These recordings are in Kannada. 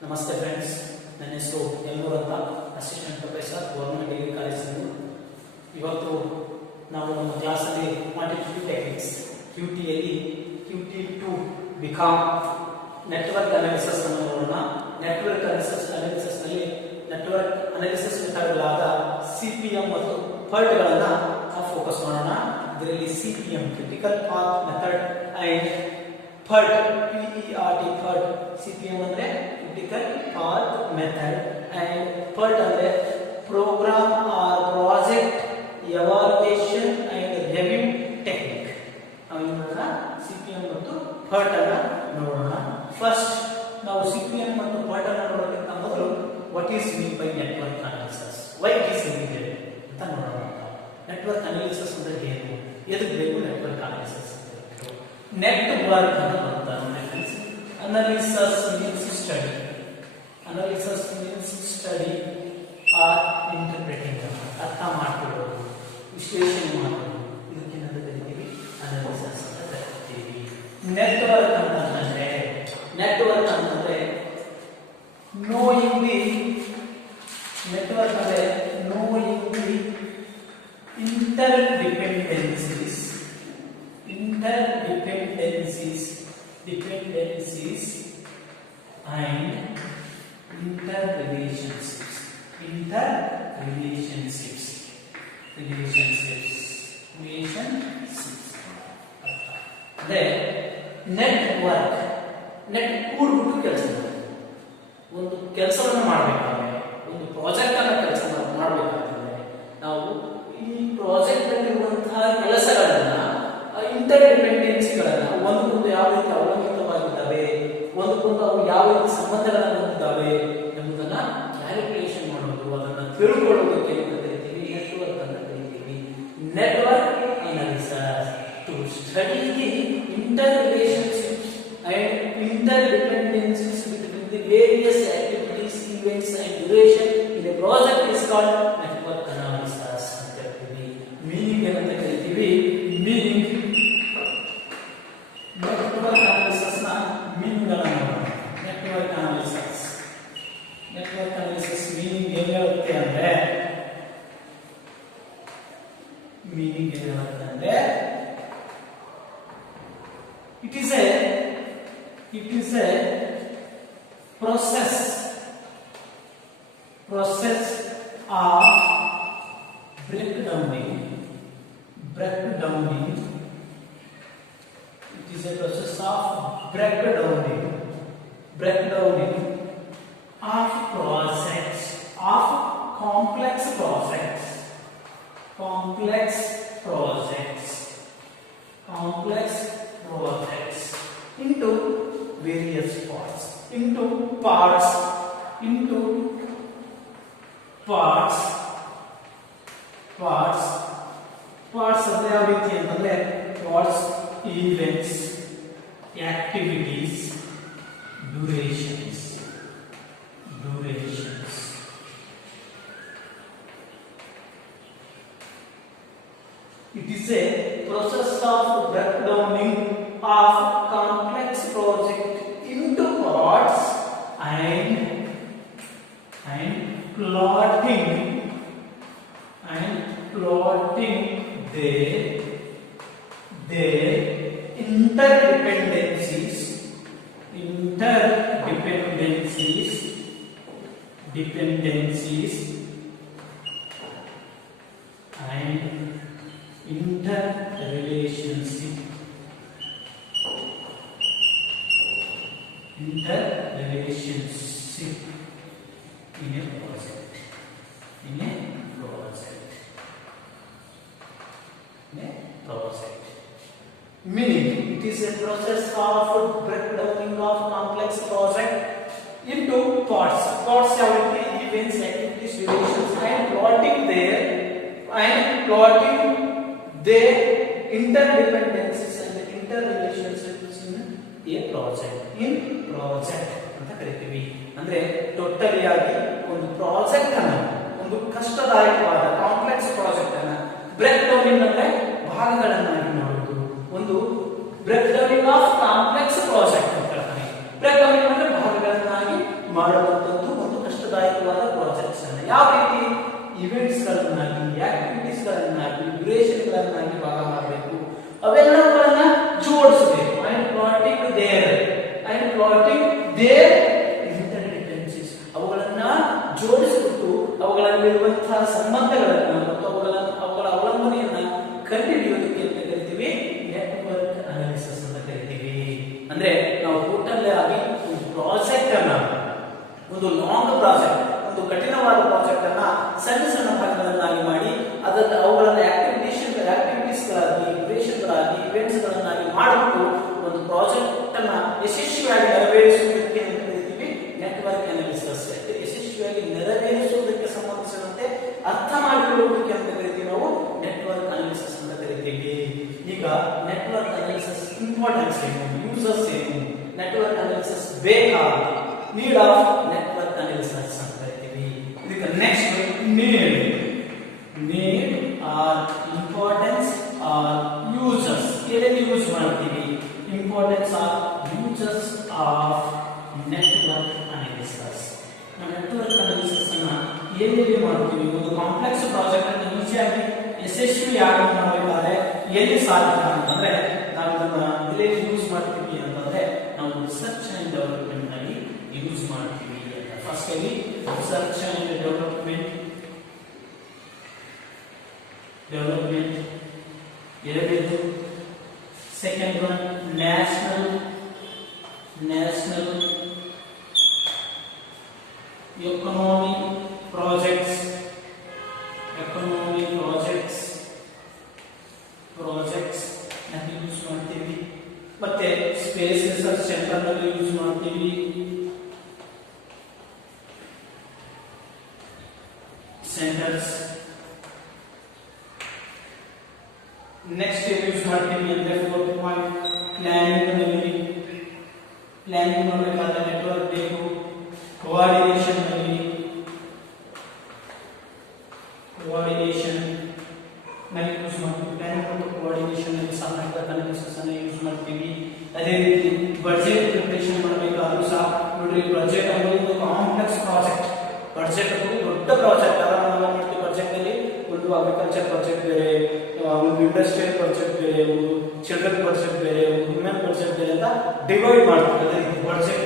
ನಮಸ್ತೆ ಫ್ರೆಂಡ್ಸ್, ನನ್ನ ಹೆಸರು ಯಲ್ಲೂರ್ ಅಂತ, assistant professor, government degree college. ಇವತ್ತು ನಾವು ನಮ್ಮ ಕ್ಲಾಸಲ್ಲಿ quantitative techniques QT QT2 BCom network analysis ಅನ್ನು ನೋಡೋಣ. ನೆಟ್ವರ್ಕ್ ಅನಾಲಿಸಿಸ್ ನಲ್ಲಿ ನೆಟ್ವರ್ಕ್ ಅನಾಲಿಸಿಸ್ ಮೆಥಡ್ಗಳಾದ CPM ಮತ್ತು PERT ಗಳನ್ನು ನಾವು ಫೋಕಸ್ ಮಾಡೋಣ. ಇದರಲ್ಲಿ CPM critical path method and PERT PERT CPM ಅಂದ್ರೆ critical path method and PERT ಅಂದ್ರೆ program or project evaluation and review technique. ನಾವು ನೋಡೋಣ CPM ಮತ್ತು PERT ಅನ್ನ ನೋಡೋಣ. ಫಸ್ಟ್ ನಾವು CPM ಮತ್ತು PERT ಅನ್ನ ನೋಡೋದಕ್ಕಿಂತ ಮೊದಲು what is mean by network analysis, why it is needed ಅಂತ ನೋಡೋಣ. ನೆಟ್ವರ್ಕ್ ಅನಾಲಿಸಿಸ್ ಅಂದ್ರೆ ಏನು, ಎದಕ್ಕೆ ಬೇಕು ನೆಟ್ವರ್ಕ್ ಅನಾಲಿಸಿಸ್? ನೆಟ್ವರ್ಕ್ ಅಂತ ಬರ್ತಾರೆ friends. Analysis means study, analysis means study or interpreting, ಅರ್ಥ ಮಾಡ್ಕೊಳ್ಳೋದು, ವಿಶ್ಲೇಷಣೆ ಮಾಡೋದು, ಇದಕ್ಕೆ ನಾವು ಕರಿತೀವಿ ಅನಾಲಿಸಿಸ್ ಅಂತ ಕರಿತೀವಿ. ನೆಟ್ವರ್ಕ್ ಅಂತಂದ್ರೆ ನೋಯಿಂಗ್ ದಿ, ನೆಟ್ವರ್ಕ್ ಅಂದ್ರೆ knowing the interdependencies and relationships. ಅಂದ್ರೆ ನೆಟ್ ಕೂಡ್ಬಿಟ್ಟು ಕೆಲಸ ಒಂದು ಕೆಲಸವನ್ನು ಮಾಡಬೇಕಾದ್ರೆ, ಒಂದು ಪ್ರಾಜೆಕ್ಟ್ ಅನ್ನ ಕೆಲಸ ಮಾಡಬೇಕಾದ್ರೆ ನಾವು ಈ ಪ್ರಾಜೆಕ್ಟ್ ನಲ್ಲಿರುವಂತಹ ಕೆಲಸಗಳನ್ನ, ಇಂಟರ್ ಡಿಪೆಂಡೆನ್ಸಿಗಳನ್ನ, ಒಂದಕ್ಕೊಂದು ಯಾವ ರೀತಿ ಅವಲಂಬಿತವಾಗಿದ್ದಾವೆ, ಒಂದಕ್ಕೊಂದು ಅವು ಯಾವ ರೀತಿ ಸಂಬಂಧಗಳನ್ನು ಹೊಂದಿದ್ದಾವೆ ಎಂಬುದನ್ನ ಕ್ಯಾಲ್ಕುಲೇಷನ್ ಮಾಡೋದು, ಅದನ್ನ ತಿಳ್ಕೊಳ್ಳೋದಕ್ಕೆ ಕರಿತೀವಿ ನೆಟ್ವರ್ಕ್ ಅಂತ ಕರಿತೀವಿ. Network analysis to study the interrelationships and interdependencies between the various activities, events and duration in a project is called network analysis. Meaning ಏನಂತ ಕರಿತೀವಿ? ಮೀನಿಂಗ್ ನೆಟ್ವರ್ಕ್ ಅನಾಲಿಸಿಸ್ ನ ಮೀನಿಂಗ್ ಅನ್ನು ನೋಡೋಣ. ನೆಟ್ವರ್ಕ್ ಅನಾಲಿಸಿಸ್ ಮೀನಿಂಗ್ ಏನು ಹೇಳುತ್ತೆ ಅಂದ್ರೆ, it is a process of breakdowning. It is a process of breakdowning of projects, of complex projects into various parts, ಅಂದ್ರೆ ಯಾವ ರೀತಿ ಅಂತಂದ್ರೆ parts, events, activities, durations. It is a process of breakdowning of complex project into parts and plotting their interdependencies and interrelationship in a project. Meaning, it is a process of breakdowning of complex project into parts. How events, activities, relations, and plotting their interdependencies and interrelationships in a project. ಅಂತ ಕರಿತೀವಿ. ಅಂದ್ರೆ ಟೋಟಲಿ ಆಗಿ ಒಂದು ಪ್ರಾಜೆಕ್ಟ್ ಅನ್ನ, ಒಂದು ಕಷ್ಟದಾಯಕವಾದ ಕಾಂಪ್ಲೆಕ್ಸ್ ಪ್ರಾಜೆಕ್ಟ್ ಅನ್ನ ಬ್ರೇಕ್ ಡೌನಿಂಗ್ ಅಂದ್ರೆ ಭಾಗಗಳನ್ನಾಗಿ ಮಾಡುವುದು, ಒಂದು break downing of complex project ಅಂತ ಹೇಳ್ತಾನೆ. ಬ್ರೇಕ್ ಡೌನಿಂಗ್ ಅಂದ್ರೆ ಭಾಗಗಳನ್ನಾಗಿ ಮಾಡುವಂತದ್ದು ಒಂದು ಕಷ್ಟದಾಯಕವಾದ ಪ್ರಾಜೆಕ್ಟ್ಸ್ ಅನ್ನು ಯಾವ ರೀತಿ ಇವೆಂಟ್ಸ್ ಗಳನ್ನಾಗಿ ಆಕ್ಟಿವಿಟೀಸ್ ಗಳನ್ನಾಗಿ ಡ್ಯೂರೇಷನ್ ಗಳನ್ನಾಗಿ ಭಾಗ ಮಾಡಬೇಕು ಅವೆಲ್ಲವುಗಳನ್ನ ಜೋಡಿಸಬೇಕು ಅಂಡ್ ಪ್ಲಾಟಿಂಗ್ ದೇರ್ ಇಂಟರ್ಡಿಪೆಂಡೆನ್ಸೀಸ್ ಅವುಗಳನ್ನ ಜೋಡಿಸಿಬಿಟ್ಟು ಅವುಗಳಲ್ಲಿರುವಂತಹ ಸಂಬಂಧಗಳನ್ನು ಮತ್ತು ಅವುಗಳ ಅವಲಂಬನೆಯನ್ನ ಕಂಡುಹಿಡಿಯೋದಕ್ಕೆ ಅಂತ ಕರಿತೀವಿ ನೆಟ್ವರ್ಕ್ ಅನಾಲಿಸಿಸ್ ಅಂತ ಕರಿತೀವಿ. ಅಂದ್ರೆ ನಾವು ಟೋಟಲ್ ಆಗಿ ಒಂದು ಪ್ರಾಜೆಕ್ಟ್ ಅನ್ನ ಒಂದು ಲಾಂಗ್ ಪ್ರಾಜೆಕ್ಟ್ ಒಂದು ಕಠಿಣವಾದ ಪ್ರಾಜೆಕ್ಟ್ ಅನ್ನ ಸಣ್ಣ ಸಣ್ಣ ಭಾಗಗಳನ್ನಾಗಿ ಮಾಡಿ ಅದನ್ನು ಅವುಗಳನ್ನ ಆಕ್ಟಿವಿಟೀಸ್ಗಳಾಗಿ ಡ್ಯೂರೇಷನ್ಗಳಾಗಿ ಇವೆಂಟ್ಸ್ಗಳನ್ನಾಗಿ ಮಾಡಿಬಿಟ್ಟು ಒಂದು ಪ್ರಾಜೆಕ್ಟ್ ಅನ್ನ ಯಶಸ್ವಿಯಾಗಿ ನೆರವೇರಿಸುವುದಕ್ಕೆ ಅಂತ ಕರಿತೀವಿ ನೆಟ್ವರ್ಕ್ ಅನಾಲಿಸಿಸ್. ಯಶಸ್ವಿಯಾಗಿ ನೆರವೇರಿಸುವುದಕ್ಕೆ ಸಂಬಂಧಿಸಿದಂತೆ ಅರ್ಥ ಮಾಡಿಕೊಳ್ಳುವುದಕ್ಕೆ ಅಂತ ಕರಿತೀವಿ ನಾವು ನೆಟ್ವರ್ಕ್ ಅನಾಲಿಸಿಸ್ ಅಂತ ಕರಿತೀವಿ. ಈಗ ನೆಟ್ವರ್ಕ್ ಅನಾಲಿಸಿಸ್ ಇಂಪಾರ್ಟೆನ್ಸ್ ಏನು, ಯೂಸರ್ಸ್ ಏನು, ನೆಟ್ವರ್ಕ್ ಅನಾಲಿಸಿಸ್ ಬೇಕಾ, ನೀಡ್ ಆಫ್ ನೆಟ್ವರ್ಕ್ ಅನಾಲಿಸಿಸ್ ಅಂತ ಕರಿತೀವಿ. ಇದಕ್ಕೆ next need or importance or users ಏನೇನು ಯೂಸ್ ಮಾಡ್ತೀವಿ, importance or users of network analysis. ನಾವು ನೆಟ್ವರ್ಕ್ ಅನಾಲಿಸಿಸ್ ಅನ್ನ ಎಲ್ಲಿ ಮಾಡ್ತೀವಿ, ಒಂದು ಕಾಂಪ್ಲೆಕ್ಸ್ ಪ್ರಾಜೆಕ್ಟ್ ಅನ್ನು ಈಸಿಯಾಗಿ ಯಶಸ್ವಿಯಾಗಿ ಮಾಡಬೇಕಾದ್ರೆ ಎಲ್ಲಿ ಸಾಧ್ಯ ಅಂತಂದ್ರೆ ನಾವು ಇದನ್ನ ಎಲ್ಲಿ ಯೂಸ್ ಮಾಡ್ತೀವಿ ಅಂತಂದ್ರೆ ನಾವು ರಿಸರ್ಚ್ ಅಂಡ್ ಡೆವಲಪ್ಮೆಂಟ್ ನಲ್ಲಿ ಯೂಸ್ ಮಾಡ್ತೀವಿ ಅಂತ. ಫಸ್ಟ್ ಆಗಿ ರಿಸರ್ಚ್ ಅಂಡ್ ಡೆವಲಪ್ಮೆಂಟ್ ಎರಡನೇದು. Second one national economic projects ನಲ್ಲಿ ಯೂಸ್ ಮಾಡ್ತೀವಿ. ಮತ್ತೆ ಸ್ಪೇಸ್ ರಿಸರ್ಚ್ ಸೆಂಟರ್ ನಲ್ಲಿ ಯೂಸ್ ಮಾಡ್ತೀವಿ. ಸೆಂಟರ್ಸ್ ನೆಕ್ಸ್ಟ್ ಯೂಸ್ ಮಾಡ್ತೀವಿ ಅಂದ್ರೆ ಫೋರ್ತ್ ಪಾಯಿಂಟ್ ಪ್ಲಾನಿಂಗ್ ಮಾಡಬೇಕಾದ ನೆಟ್ವರ್ಕ್ ಬೇಕು. ಕೋಆರ್ಡಿನೇಷನ್ ನಲ್ಲಿ ಯೂಸ್ ಮಾಡ್ತೀವಿ. ಪ್ಲಾನಿಂಗ್ ಮತ್ತು ಕೋಆರ್ಡಿನೇಷನ್ ನಲ್ಲಿ ಸಾಮಾಜಿಕ ಅನಾಲಿಸಿಸ್ ಅನ್ನು ಯೂಸ್ ಮಾಡ್ತೀವಿ. ಅದೇ ರೀತಿ ಬಜೆಟ್ ಪ್ರಿಪರೇಷನ್ ಮಾಡಬೇಕಾದ್ರೂ ಸಹ ನೋಡ್ರಿ, ಬಜೆಟ್ ಅನ್ನೋದು ಒಂದು ಕಾಂಪ್ಲೆಕ್ಸ್ ಪ್ರಾಜೆಕ್ಟ್. ಬಜೆಟ್ ಅನ್ನೋದು ದೊಡ್ಡ ಪ್ರಾಜೆಕ್ಟ್. ಅದನ್ನು ನಾವು ಮಾಡ್ತೀವಿ ಬಜೆಟ್ ನಲ್ಲಿ ಒಂದು ಅಗ್ರಿಕಲ್ಚರ್ ಬಜೆಟ್ ಬೇರೆ, ಒಂದು ಇಂಡಸ್ಟ್ರಿಯಲ್ ಬಜೆಟ್ ಬೇರೆ, ಒಂದು ಚಿಲ್ಡ್ರನ್ ಬಜೆಟ್ ಬೇರೆ, ಒಂದು ವುಮೆನ್ ಬಜೆಟ್ ಬೇರೆ ಅಂತ ಡಿವೈಡ್ ಮಾಡ್ತೀವಿ. ಅದೇ ರೀತಿ ಬಜೆಟ್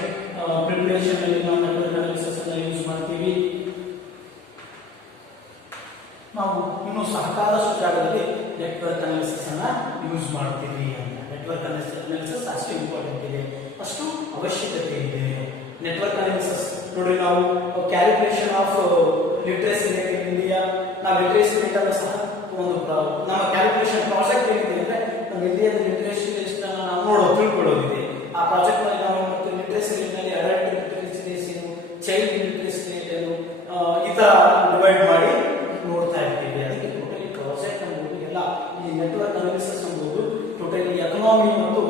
ಪ್ರಿಪರೇಷನ್ ನಲ್ಲಿ ನಾವು ನೆಟ್ವರ್ಕ್ ಅನಾಲಿಸಿಸ್ ಅನ್ನು ಯೂಸ್ ಮಾಡ್ತೀವಿ. ನಾವು ಇನ್ನು ಸಾಕಷ್ಟು ಜಾಗದಲ್ಲಿ ನೆಟ್ವರ್ಕ್ ಅನಾಲಿಸಿಸ್ ಅನ್ನ ಯೂಸ್ ಮಾಡ್ತೀವಿ ಅಂತ. ನೆಟ್ವರ್ಕ್ ಅನಾಲಿಸಿಸ್ ಅಷ್ಟು ಇಂಪಾರ್ಟೆಂಟ್ ಇದೆ, ಅಷ್ಟು ಅವಶ್ಯಕತೆ ಇದೆ. ನೆಟ್ವರ್ಕ್ ಅನಾಲಿಸಿಸ್ ನೋಡ್ರಿ, ನಾವು calculation of literacy rate in India, ನಾವು ಲಿಟ್ರಸಿ ರೇಟ್ ಅನ್ನು ಸಹ ಒಂದು ನಮ್ಮ ಕ್ಯಾಲ್ಕುಲೇಷನ್ ಪ್ರಾಜೆಕ್ಟ್ ಏನಿದೆ ಅಂದ್ರೆ ನಮ್ಮ ಇಂಡಿಯಾದ ಲಿಟ್ರಸಿ ರೇಟ್ ನಾವು ತಿಳ್ಕೊಳ್ಳೋದಿದೆ. ಆ ಪ್ರಾಜೆಕ್ಟ್ ನಲ್ಲಿ ನಾವು ಲಿಟ್ರಸಿ ರೇಟ್ ನಲ್ಲಿ ಅಡಲ್ಟ್ ಲಿಟ್ರಸಿ ರೇಟ್ ಏನು, ಚೈಲ್ಡ್ ಲಿಟ್ರಸಿ ರೇಟ್ ಏನು, ಈ ತರ ಡಿವೈಡ್ ಮಾಡಿ ನೋಡ್ತಾ ಇರ್ತೀವಿ. ಅದಕ್ಕೆ ಟೋಟಲಿ ಪ್ರಾಜೆಕ್ಟ್ ಅನ್ನೋದು ಎಲ್ಲ ಈ ನೆಟ್ವರ್ಕ್ ಅನಾಲಿಸಿಸ್ ಅನ್ನೋದು ಟೋಟಲಿ ಎಕನಾಮಿ ಮತ್ತು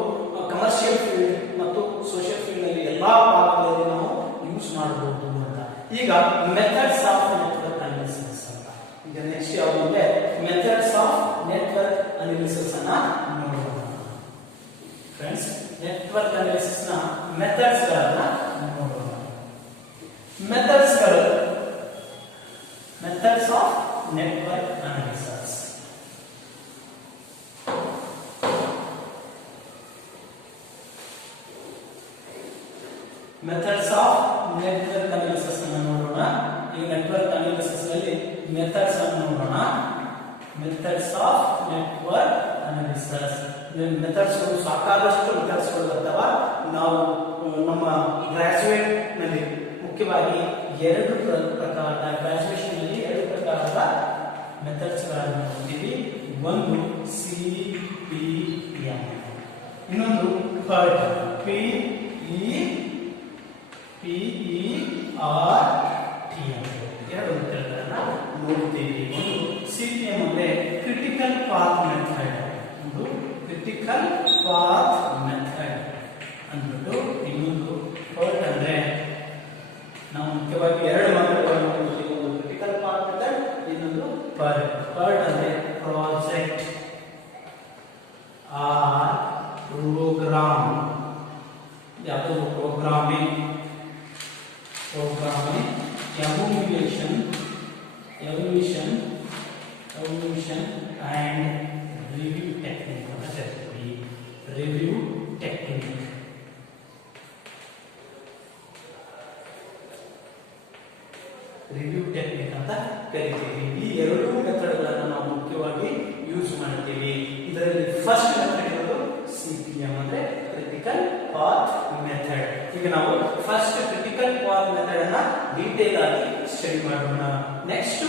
ಕಮರ್ಷಿಯಲ್ ಫೀಲ್ಡ್ ಮತ್ತು ಸೋಷಿಯಲ್ ಫೀಲ್ಡ್ ನಲ್ಲಿ ಎಲ್ಲಾ ಭಾಗಗಳಲ್ಲಿ ನಾವು ಯೂಸ್ ಮಾಡಬಹುದು ಅಂತ. ಈಗ ಮೆಥಡ್ಸ್ ಆಫ್ ನೆಟ್ವರ್ಕ್ ಅನಾಲಿಸಿಸ್ ಅಂತ. ಈಗ ನೆಕ್ಸ್ಟ್ ಯಾವುದು ಅಂದ್ರೆ ಮೆಥಡ್ಸ್ ಆಫ್ ನೆಟ್ವರ್ಕ್ ಅನಾಲಿಸಿಸ್ ಅನ್ನ ನೋಡೋಣ ಫ್ರೆಂಡ್ಸ್. ನೆಟ್ವರ್ಕ್ ಅನಾಲಿಸಿಸ್ ನ ಮೆಥಡ್ಸ್ ಗಳನ್ನ ನೋಡೋಣ. Methods of network analysis. Methods of network analysis ಅನ್ನು ನೋಡೋಣ. ಈ ನೆಟ್ವರ್ಕ್ ಅನಾಲಿಸಿಸ್ ನಲ್ಲಿ ಮೆಥಡ್ಸ್ ಅನ್ನು ನೋಡೋಣ. Methods of network analysis. Methods ಸಾಕಾದಷ್ಟು ಮೆಥಡ್ಸ್ ಬರ್ತಾವ. ನಾವು ನಮ್ಮ ಗ್ರಾಜುಯೇಟ್ ನಲ್ಲಿ ಮುಖ್ಯವಾಗಿ ಎರಡು ಪ್ರಕಾರದ ಗ್ರಾಜುಯೇಷನ್ ನಲ್ಲಿ ಎರಡು ಪ್ರಕಾರದ ಮೆಥಡ್ಸ್ ಗಳನ್ನು ನೋಡ್ತೀವಿ. ಒಂದು CPM, ಇನ್ನೊಂದು PERT. ಎರಡು ಮೆಥಡ್ಗಳನ್ನ ನೋಡ್ತೀವಿ. ಒಂದು CPM ಅಂದ್ರೆ ಕ್ರಿಟಿಕಲ್ ಪಾತ್ ಮೆಥಡ್, ಒಂದು ಕ್ರಿಟಿಕಲ್ ಪಾತ್ ಮೆಥಡ್ ಅಂದ್ಬಿಟ್ಟು, ಇನ್ನೊಂದು PERT ಅಂದ್ರೆ ನಾವು ಮುಖ್ಯವಾಗಿ ಎರಡು ಮಾರ್ಗಗಳನ್ನು ನೋಡ್ತೀವಿ. ಒಂದು ಕ್ರಿಟಿಕಲ್ ಪಾತ್ ಮೆಥಡ್, ಇನ್ನೊಂದು PERT. PERT ಅಂದ್ರೆ ಪ್ರಾಜೆಕ್ಟ್ ಆರ್ ಪ್ರೋಗ್ರಾಮ್, ಯಾವುದೋ ಪ್ರೋಗ್ರಾಮಿಂಗ್ and review technique ಅಂತ ಕರಿತೀವಿ. Review technique. ರಿವ್ಯೂ ಟೆಕ್ನಿಕ್ ಅಂತ ಕರಿತೀವಿ. ಈ ಎರಡು ಮೆಥಡ್ಗಳನ್ನು ನಾವು ಮುಖ್ಯವಾಗಿ ಯೂಸ್ ಮಾಡ್ತೀವಿ. ಇದರಲ್ಲಿ ಫಸ್ಟ್ ಮೆಥಡ್ ಇರೋದು CPM ಅಂದ್ರೆ ಕ್ರಿಟಿಕಲ್ ಪಾತ್ ಮೆಥಡ್. ಈಗ ನಾವು ಫಸ್ಟ್ ಕ್ರಿಟಿಕಲ್ ಪಾತ್ ಮೆಥಡ್ ಅನ್ನ ಡೀಟೇಲ್ ಆಗಿ ಸ್ಟಡಿ ಮಾಡೋಣ. ನೆಕ್ಸ್ಟ್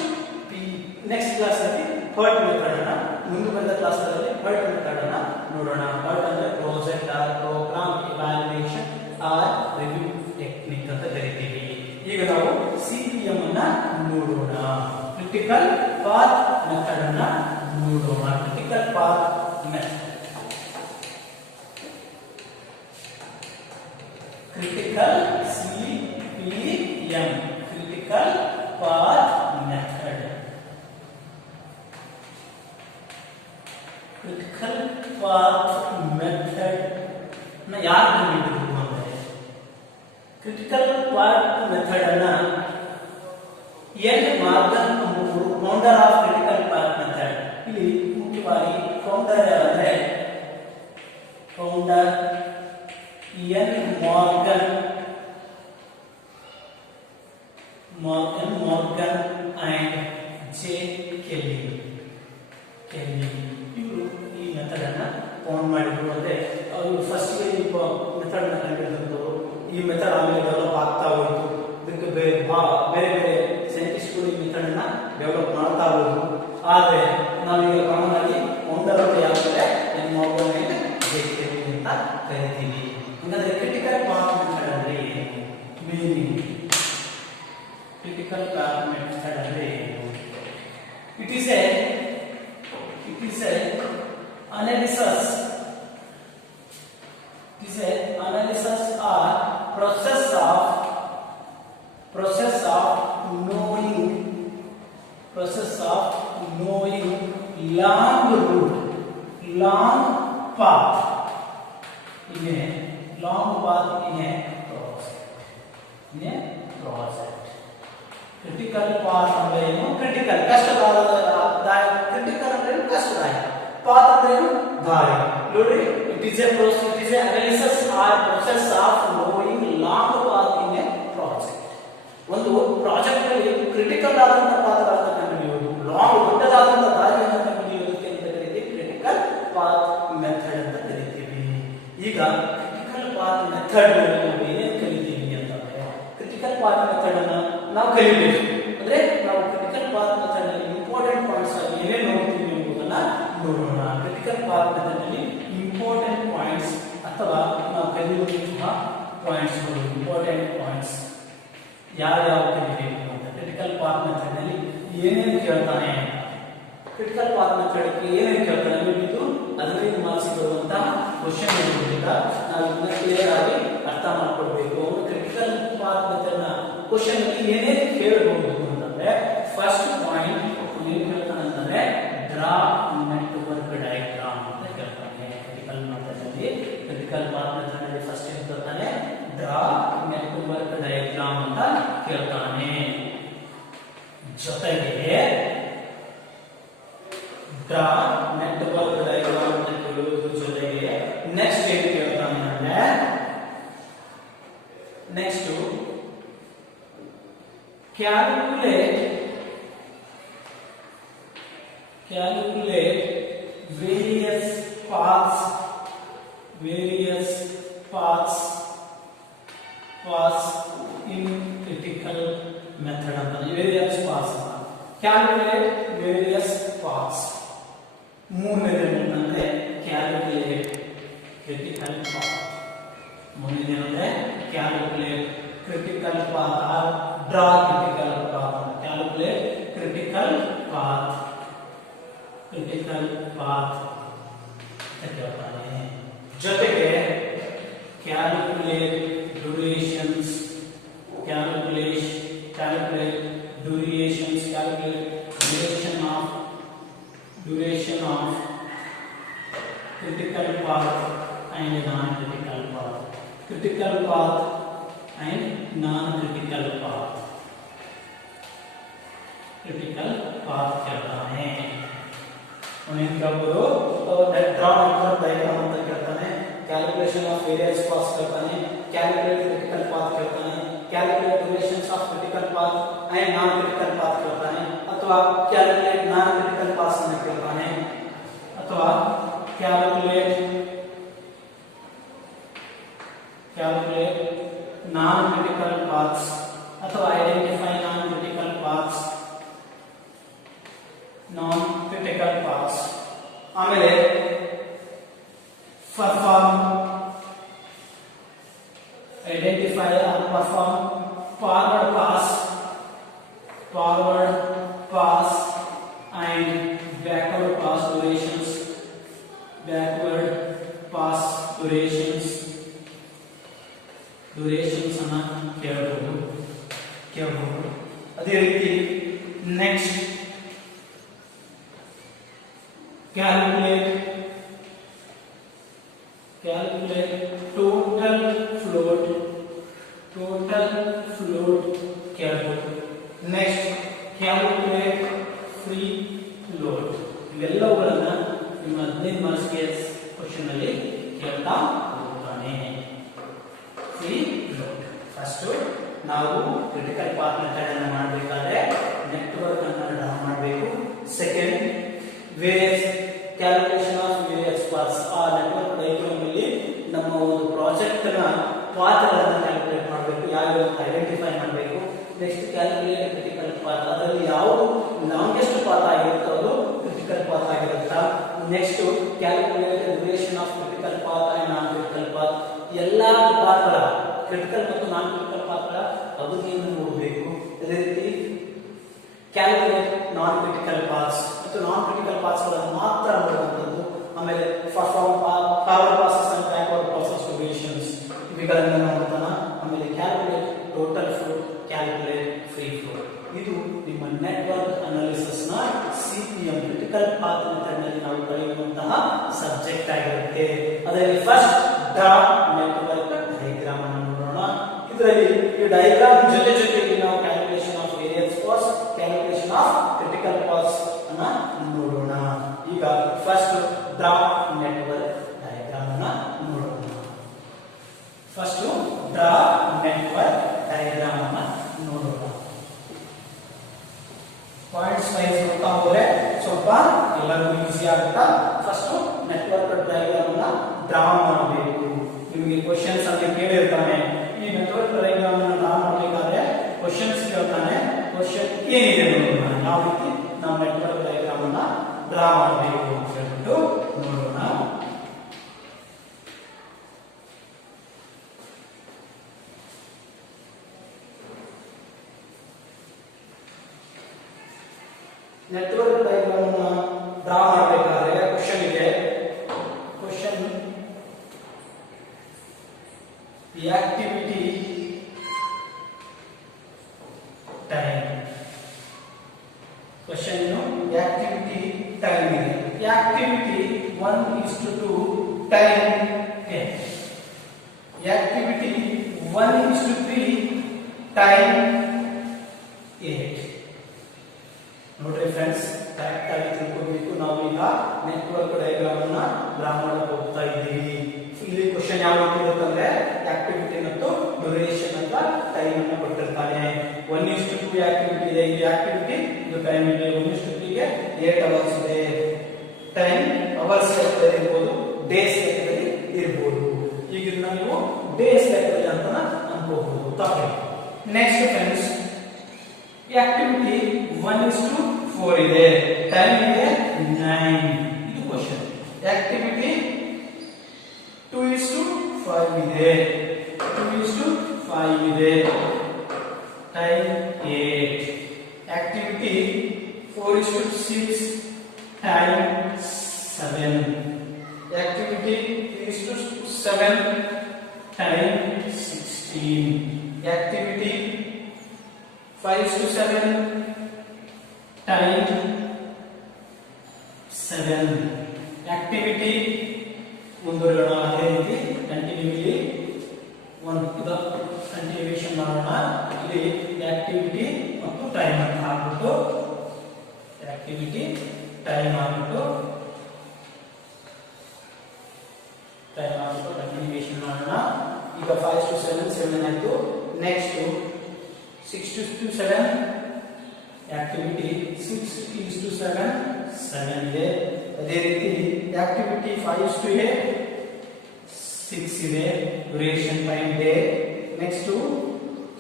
ಕ್ಲಾಸ್ ಅಲ್ಲಿ PERT ಮೆಥಡ್ ಅನ್ನ, ಮುಂದೆ ಬಂದ ಕ್ಲಾಸ್ ಅಲ್ಲಿ PERT ಮೆಥಡ್ ಅನ್ನ ನೋಡೋಣ. PERT ಅಂದ್ರೆ project or program evaluation or review technique ಅಂತ ಕರಿತೀವಿ. ಈಗ ನಾವು CPM ಅನ್ನ ನೋಡೋಣ. ಕ್ರಿಟಿಕಲ್ ಪಾತ್ ಮೆಥಡ್ ಅನ್ನ ನೋಡೋಣ. Critical path method, critical CPM, critical path method. Critical path method ನ ಯಾರು ಕಂಡುಹಿಡಿದ್ರು ಅಂದ್ರೆ, ಕ್ರಿಟಿಕಲ್ ಪಾತ್ ಮೆಥಡ್ ಅನ್ನ ಎಲ್ ಮಾರ್ಗನ್ ಎಂಬುವರು founder of critical path method. ಇಲ್ಲಿ ಮುಖ್ಯವಾಗಿ ಫೌಂಡರ್ ಅಂದ್ರೆ founder N Morgan and J Kelly. ಇವರು ಈ ಮೆಥಡ್ ಅನ್ನ ಫೌಂಡ್ ಮಾಡಿದ್ರು. ಅಂದ್ರೆ ಅವರು ಫಸ್ಟ್ ಮೆಥಡ್ ನ ಕಂಡುಹಿಡಿದವರು. ಈ ಮೆಥಡ್ ಆಮೇಲೆ ಡೆವಲಪ್ ಆಗ್ತಾ ಹೋಯಿತು. ಇದಕ್ಕೆ ಬೇರೆ ಬೇರೆ ಸೈಂಟಿಸ್ಟ್ಗಳು ಈ ಮೆಥಡ್ ಅನ್ನ ಡೆವಲಪ್ ಮಾಡ್ತಾ ಹೋದ್ರು. ಆದ್ರೆ ನಾವೀಗ ಕಾಮನ್ ಆಗಿ ಫೌಂಡರ್ ಅಂತ ಯಾವ್ದಾರೆ ಎನ್ ಮಾರ್ಗನ್ ಅಂಡ್ ಜೆ ಕೆಲ್ಲಿ ಅಂತ ಕರಿತೀವಿ. ಹಾಗಾದ್ರೆ ಕ್ರಿಟಿಕಲ್ ಪಾತ್ ಮೆಥಡ್ ಅಂದ್ರೆ ಏನು? ಮೀನಿಂಗ್ ಕ್ರಿಟಿಕಲ್ ಪಾತ್ ಮೆಥಡ್ ಅಂದ್ರೆ ಏನು? It is A analysis or process of knowing long route, long path in a project. Critical path ಅಂದ್ರೆ ಏನು? ಕ್ರಿಟಿಕಲ್ ಕಷ್ಟದಾಯಕ. ಕ್ರಿಟಿಕಲ್ ಅಂದ್ರೆ ಕಷ್ಟದಾಯಕ, ಪಾತ್ ಅಂದ್ರೆ ದಾರಿ. ನೋಡಿ, it is an analysis or process of knowing long path in a project. ಒಂದು ಪ್ರಾಜೆಕ್ಟ್ ನಲ್ಲಿ ಕ್ರಿಟಿಕಲ್ ಆದಂತ ಪಾತ್ಗಳನ್ನ ಕಂಡುಹಿಡಿಯುವುದು, ಲಾಂಗ್ ದೊಡ್ಡದಾದಂತ ದಾರಿಯನ್ನು ಕಂಡುಹಿಡಿಯುವುದಕ್ಕೆ ಅಂತ ಕರೀತೀವಿ ಕ್ರಿಟಿಕಲ್ ಪಾತ್ ಮೆಥಡ್ ಅಂತ ಕರೀತೀವಿ. ಈಗ ಕ್ರಿಟಿಕಲ್ ಪಾತ್ ಮೆಥಡ್ ನಾವು ಏನೇನು ಕಲಿತೀವಿ ಅಂತಂದ್ರೆ, ಕ್ರಿಟಿಕಲ್ ಪಾತ್ ಮೆಥಡ್ ಅನ್ನ ನಾವು ಕಲಿಬೇಕು. ಅಂದ್ರೆ ನಾವು ಕ್ರಿಟಿಕಲ್ ಪಾತ್ ಮೆಥಡ್ ನಲ್ಲಿ ಇಂಪಾರ್ಟೆಂಟ್ ಪಾಯಿಂಟ್ಸ್ ಆಗಿ ಏನೇನು ನೋಡ್ತೀವಿ ಎಂಬುದನ್ನ ನೋಡೋಣ. ಕ್ರಿಟಿಕಲ್ ಪಾತ್ ಮೆಥಡ್ ನಲ್ಲಿ ಇಂಪಾರ್ಟೆಂಟ್ ಪಾಯಿಂಟ್ಸ್ ಅಥವಾ ನಾವು ಕಲಿಯುವಂತಹ ಪಾಯಿಂಟ್ಸ್, ಇಂಪಾರ್ಟೆಂಟ್ ಪಾಯಿಂಟ್ಸ್ ಯಾವ್ಯಾವ ಕಲಿಬೇಕು ಅಂತ. ಕ್ರಿಟಿಕಲ್ ಪಾತ್ ಮೆಥಡ್ ನಲ್ಲಿ ಏನೇನು ಕೇಳ್ತಾನೆ, ಕ್ರಿಟಿಕಲ್ ಪಾತ್ ಮೆಥಡ್ ಏನೇನು ಕೇಳ್ತಾನೆ ಇದು 15 ಮಾರ್ಕ್ಸ್ ಬರುವಂತಹ ಕ್ವಶನ್ ಇರೋದ್ರಿಂದ ನಾವು ಇದನ್ನ ಕ್ಲಿಯರ್ ಆಗಿ ಅರ್ಥ ಮಾಡ್ಕೊಳ್ಬೇಕು. ಅವರು ಕ್ರಿಟಿಕಲ್ ಪಾತ್ ಮೆಥಡ್ ನ ಕ್ವಶನ್ ಅಲ್ಲಿ ಏನೇನು ಕೇಳಬಹುದು ಅಂತಂದ್ರೆ, ಫಸ್ಟ್ ಪಾಯಿಂಟ್ ಏನ್ ಕೇಳ್ತಾನೆ ಅಂತಂದ್ರೆ ಡ್ರಾ ನೆಟ್ವರ್ಕ್ ಡಯಾಗ್ರಾಮ್ ಅಂತ ಕೇಳ್ತಾನೆ. ಕ್ರಿಟಿಕಲ್ ಮೆಥಡ್ ಅಲ್ಲಿ, ಕ್ರಿಟಿಕಲ್ ಪಾತ್ ಮೆಥಡ್ ಅಲ್ಲಿ ಫಸ್ಟ್ ಏನ್ ಕೇಳ್ತಾನೆ, ಡ್ರಾ ನೆಟ್ವರ್ಕ್ ಡಯಾಗ್ರಾಮ್ ಅಂತ ಕೇಳ್ತಾನೆ. ಜೊತೆಗೆ ಡ್ರಾ ನೆಟ್ವರ್ಕ್ ಡಯಾಗ್ರಾಮ್ ಅಂತ ಕೇಳುವುದ್ರ ಜೊತೆಗೆ ನೆಕ್ಸ್ಟ್ ಏನ್ ಕೇಳ್ತಾನೆ ಅಂದ್ರೆ, next calculate various paths in critical method ಅಂತ. various paths, calculate various paths. ಮೂರನೇದು ಅಂದ್ರೆ calculate critical path. ಮೂರನೇದು ಅಂದ್ರೆ calculate critical path or draw critical path. calculate critical path ಜೊತೆಗೆ calculate durations, calculate duration of critical path and non-critical path. Critical path and non-critical path. Critical path कहता है. ಅವನೇನು ಕೇಳ್ಬೋದು, ಡ್ರಾ ನೆಟ್ವರ್ಕ್ ಡಯಾಗ್ರಾಮ್ ಅಂತ ಕೇಳ್ತಾನೆ, ಕ್ಯಾಲ್ಕುಲೇಷನ್ ಆಫ್ ವೇರಿಯಸ್ ಪಾತ್ಸ್ ಕೇಳ್ತಾನೆ, ಕ್ಯಾಲ್ಕುಲೇಟ್ ಕ್ರಿಟಿಕಲ್ ಪಾತ್ ಕೇಳ್ತಾನೆ, calculate relations of critical path and non critical path ಕೇಳ್ತಾನೆ, ಅಥವಾ ಕ್ಯಾಲ್ಕುಲೇಟ್ ನಾನ್ ಕ್ರಿಟಿಕಲ್ ಪಾತ್ಸ್ ಅನ್ನು ಕೇಳ್ತಾನೆ, ಅಥವಾ ಕ್ಯಾಲ್ಕುಲೇಟ್ ನಾನ್ ಕ್ರಿಟಿಕಲ್ ಪಾತ್ಸ್ ಅಥವಾ ಐಡೆಂಟಿಫೈ ನಾನ್ ಕ್ರಿಟಿಕಲ್ ಪಾತ್ಸ್, ಆಮೇಲೆ perform identify or perform forward pass and backward pass durations ಅನ್ನ ಕೇಳಬಹುದು. ಅದೇ ರೀತಿ ನೆಕ್ಸ್ಟ್ calculate total float ಕೇಳಬಹುದು. Next calculate free load. ಇವೆಲ್ಲವುಗಳನ್ನ ನಿಮ್ಮ 15 ಮಾರ್ಕ್ಸ್ಗೆ ಕ್ವೆಶ್ಚನ್ ಅಲ್ಲಿ ಕೇಳ್ತಾ ಹೋಗ್ತಾನೆ. ಫ್ರೀ ಲೋಡ್ ಫಸ್ಟ್ ನಾವು ಕ್ರಿಟಿಕಲ್ ಪಾತ್ ಮೆಥಡ್ ಅನ್ನು ಮಾಡಬೇಕಾದ್ರೆ ನೆಟ್ವರ್ಕ್ ಅನ್ನು ಡ್ರಾ ಮಾಡಬೇಕು. Second various calculation of various paths, ಆ ನೆಟ್ವರ್ಕ್ ಡಯಾಗ್ರಾಮ್ ಅಲ್ಲಿ ನಮ್ಮ ಒಂದು ಪ್ರಾಜೆಕ್ಟ್ ನ ಪಾತ್ಗಳನ್ನು ಕ್ಯಾಲ್ಕುಲೇಟ್ ಮಾಡಬೇಕು, ಯಾವ್ಯಾವ ಐಡೆಂಟಿಫೈ ಮಾಡಬೇಕು. ನೆಕ್ಸ್ಟ್ ಕ್ಯಾಲ್ಕುಲೇಟ್ ಕ್ರಿಟಿಕಲ್ ಪಾತ್, ಅದರಲ್ಲಿ ಯಾವುದು ಲಾಂಗೆಸ್ಟ್ ಪಾತ್ ಆಗಿರುತ್ತೋ ಅದು ಕ್ರಿಟಿಕಲ್ ಪಾತ್ ಆಗಿರುತ್ತಾ. Next calculate duration of critical path and non critical path, ಎಲ್ಲಾ ಪಾತ್ಗಳ ಕ್ರಿಟಿಕಲ್ ಮತ್ತು ನಾನ್ ಕ್ರಿಟಿಕಲ್ ಪಾತ್ಗಳ ಅವಧಿಯನ್ನು ನೋಡಬೇಕು. ಅದೇ ರೀತಿ ಕ್ಯಾಲ್ಕುಲೇಟ್ ನಾನ್ ಕ್ರಿಟಿಕಲ್ ಪಾತ್ಸ್ ಮತ್ತು ನಾನ್ ಕ್ರಿಟಿಕಲ್ ಪಾತ್ಸ್ ಗಳನ್ನು ಮಾತ್ರ ನೋಡುವಂಥದ್ದು. ಆಮೇಲೆ forward passes and backward passes durations ಇವುಗಳನ್ನು ನೋಡ್ತಾನ. ಆಮೇಲೆ calculate total flow, calculate free flow. ಇದು ನಿಮ್ಮ ನೆಟ್ವರ್ಕ್ ಅನಾಲಿಸಿಸ್ ನ CPM ಕ್ರಿಟಿಕಲ್ ಪಾತ್ ಮೆಥಡ್ ನಲ್ಲಿ ನಾವು ಕಲಿಯುವಂತಹ ಸಬ್ಜೆಕ್ಟ್ ಆಗಿರುತ್ತೆ. ಅದರಲ್ಲಿ ಫಸ್ಟ್ ಡ್ರಾ ನೆಟ್ವರ್ಕ್ ಡಯಾಗ್ರಾಮ್ ಅನ್ನು ನೋಡೋಣ. ಇದರಲ್ಲಿ ಈ ಡಯಾಗ್ರಾಮ್ ಜೊತೆಗೆ ನಾವು calculation of various paths, calculation of critical paths ಅನ್ನು ನೋಡೋಣ. ಈಗ ಫಸ್ಟ್ ಡ್ರಾ ನೆಟ್ವರ್ಕ್ ಡಯಾಗ್ರಾಮ್ ಅನ್ನು ನೋಡೋಣ. ಫಸ್ಟ್ ಡ್ರಾ ನೆಟ್ವರ್ಕ್ ಡಯಾಗ್ರಾಮ್ ಅನ್ನು ನೋಡೋಣ. ಪಾಯಿಂಟ್ಸ್ ವೈಸ್ ನೋಡ್ತಾ ಹೋದ್ರೆ ಸ್ವಲ್ಪ ಎಲ್ಲರಿಗೂ ಈಸಿ ಆಗುತ್ತಾ. ಫಸ್ಟ್ ನೆಟ್ವರ್ಕ್ ಡಯಾಗ್ರಾಮ್ ಅನ್ನ ಡ್ರಾ ಮಾಡಬೇಕು. ನಿಮಗೆ ಕ್ವೆಶ್ಚನ್ಸ್ ಅಲ್ಲಿ ಕೇಳಿರ್ತಾನೆ, ಈ ನೆಟ್ವರ್ಕ್ ಡಯಾಗ್ರಾಮ್ ಅನ್ನು ಡ್ರಾ ಮಾಡಬೇಕಾದ್ರೆ ಕ್ವೆಶ್ಚನ್ಸ್ ಕೇಳ್ತಾನೆ. ಕ್ವೆಶ್ಚನ್ ಏನಿದೆ ನೋಡೋಣ, ಯಾವ ರೀತಿ ನಾವು ನೆಟ್ವರ್ಕ್ ಡಯಾಗ್ರಾಮ್ ಅನ್ನ ಡ್ರಾ ಮಾಡಬೇಕು ಅಂತ ಹೇಳ್ಬಿಟ್ಟು ನೋಡೋಣ. ನೆಟ್ವರ್ಕ್ ಡಯಾಗ್ರಾಮ್ ಅನ್ನು ಡ್ರಾ ಮಾಡಬೇಕಾದ್ರೆ ಕ್ವೆಶ್ಚನ್ ಇದೆ. Question activity time. Question activity time ಇದೆ. Activity 1:2, time 10. Activity 1:3, time 8. ನೋಡ್ರಿ ಫ್ರೆಂಡ್ಸ್, ಕರೆಕ್ಟ್ ಆಗಿ ತಿಳ್ಕೊಬೇಕು. ನಾವು ಈಗ ನೆಟ್ವರ್ಕ್ ಡಯಾಗ್ರಾಮ್ ಅನ್ನ ಡ್ರಾ ಮಾಡಕ್ಕೆ ಹೋಗ್ತಾ ಇದ್ದೀವಿ. ಇಲ್ಲಿ ಕ್ವೆಶ್ಚನ್ ಯಾವ ರೀತಿ ಇರುತ್ತಂದ್ರೆ ಆಕ್ಟಿವಿಟಿ ಮತ್ತು ಡ್ಯೂರೇಷನ್ ಅಂತ ಟೈಮ್ ಅನ್ನು ಕೊಟ್ಟಿರ್ತಾನೆ. 1:2 ಆಕ್ಟಿವಿಟಿ ಇದೆ, ಇದು ಆಕ್ಟಿವಿಟಿ, ಇದು ಟೈಮ್ ಇದೆ. 1:3 ಗೆ 8 ಅವರ್ಸ್ ಇದೆ. ಟೈಮ್ ಅವರ್ಸ್ ಲೆಕ್ಕದಲ್ಲಿ ಇರ್ಬೋದು, ಡೇಸ್ ಲೆಕ್ಕದಲ್ಲಿ ಇರ್ಬೋದು. ಈಗ ಇದನ್ನ ನೀವು ಡೇಸ್ ಲೆಕ್ಕದಲ್ಲಿ ಅಂತ ಅನ್ಕೋಬಹುದು. ನೆಕ್ಸ್ಟ್ ಫ್ರೆಂಡ್ಸ್, ಆಕ್ಟಿವಿಟಿ 1:4 ಇದೆ, ಟೈಮ್ ಇದೆ 9. ಇದು ಕ್ವೆಶ್ಚನ್. ಆಕ್ಟಿವಿಟಿ 2:5 ಇದೆ, 2:5 ಇದೆ, time 8. Activity 4:6, time 7. Activity 3:7, time 16. Activity 5:7, time 7. Activity ಮುಂದುವರಿಯೋಣ. ಅದೇ ರೀತಿ ಕಂಟಿನ್ಯೂಲಿ ಒಂದು ಕಂಟಿನ್ಯೂಷನ್ ಮಾಡೋಣ. ಇಲ್ಲಿ ಆಕ್ಟಿವಿಟಿ ಮತ್ತು ಟೈಮ್ ಅಂತ ಹಾಕ್ಬಿಟ್ಟು ಆಕ್ಟಿವಿಟಿ ಟೈಮ್ ಆಗ್ಬಿಟ್ಟು ಕಂಟಿನ್ಯೂಯೇಷನ್ ಮಾಡೋಣ. ಈಗ 5 to 7 7 ಆಯ್ತು. ನೆಕ್ಸ್ಟ್ 6 to 7 ಆಕ್ಟಿವಿಟಿ 6 to 7 7 ಇದೆ. ಅದೇ ರೀತಿ ಆಕ್ಟಿವಿಟಿ 5 to 8 6 ಇದೆ. ಡ್ಯೂರೇಷನ್ ಟೈಮ್ ಇದೆ. ನೆಕ್ಸ್ಟ್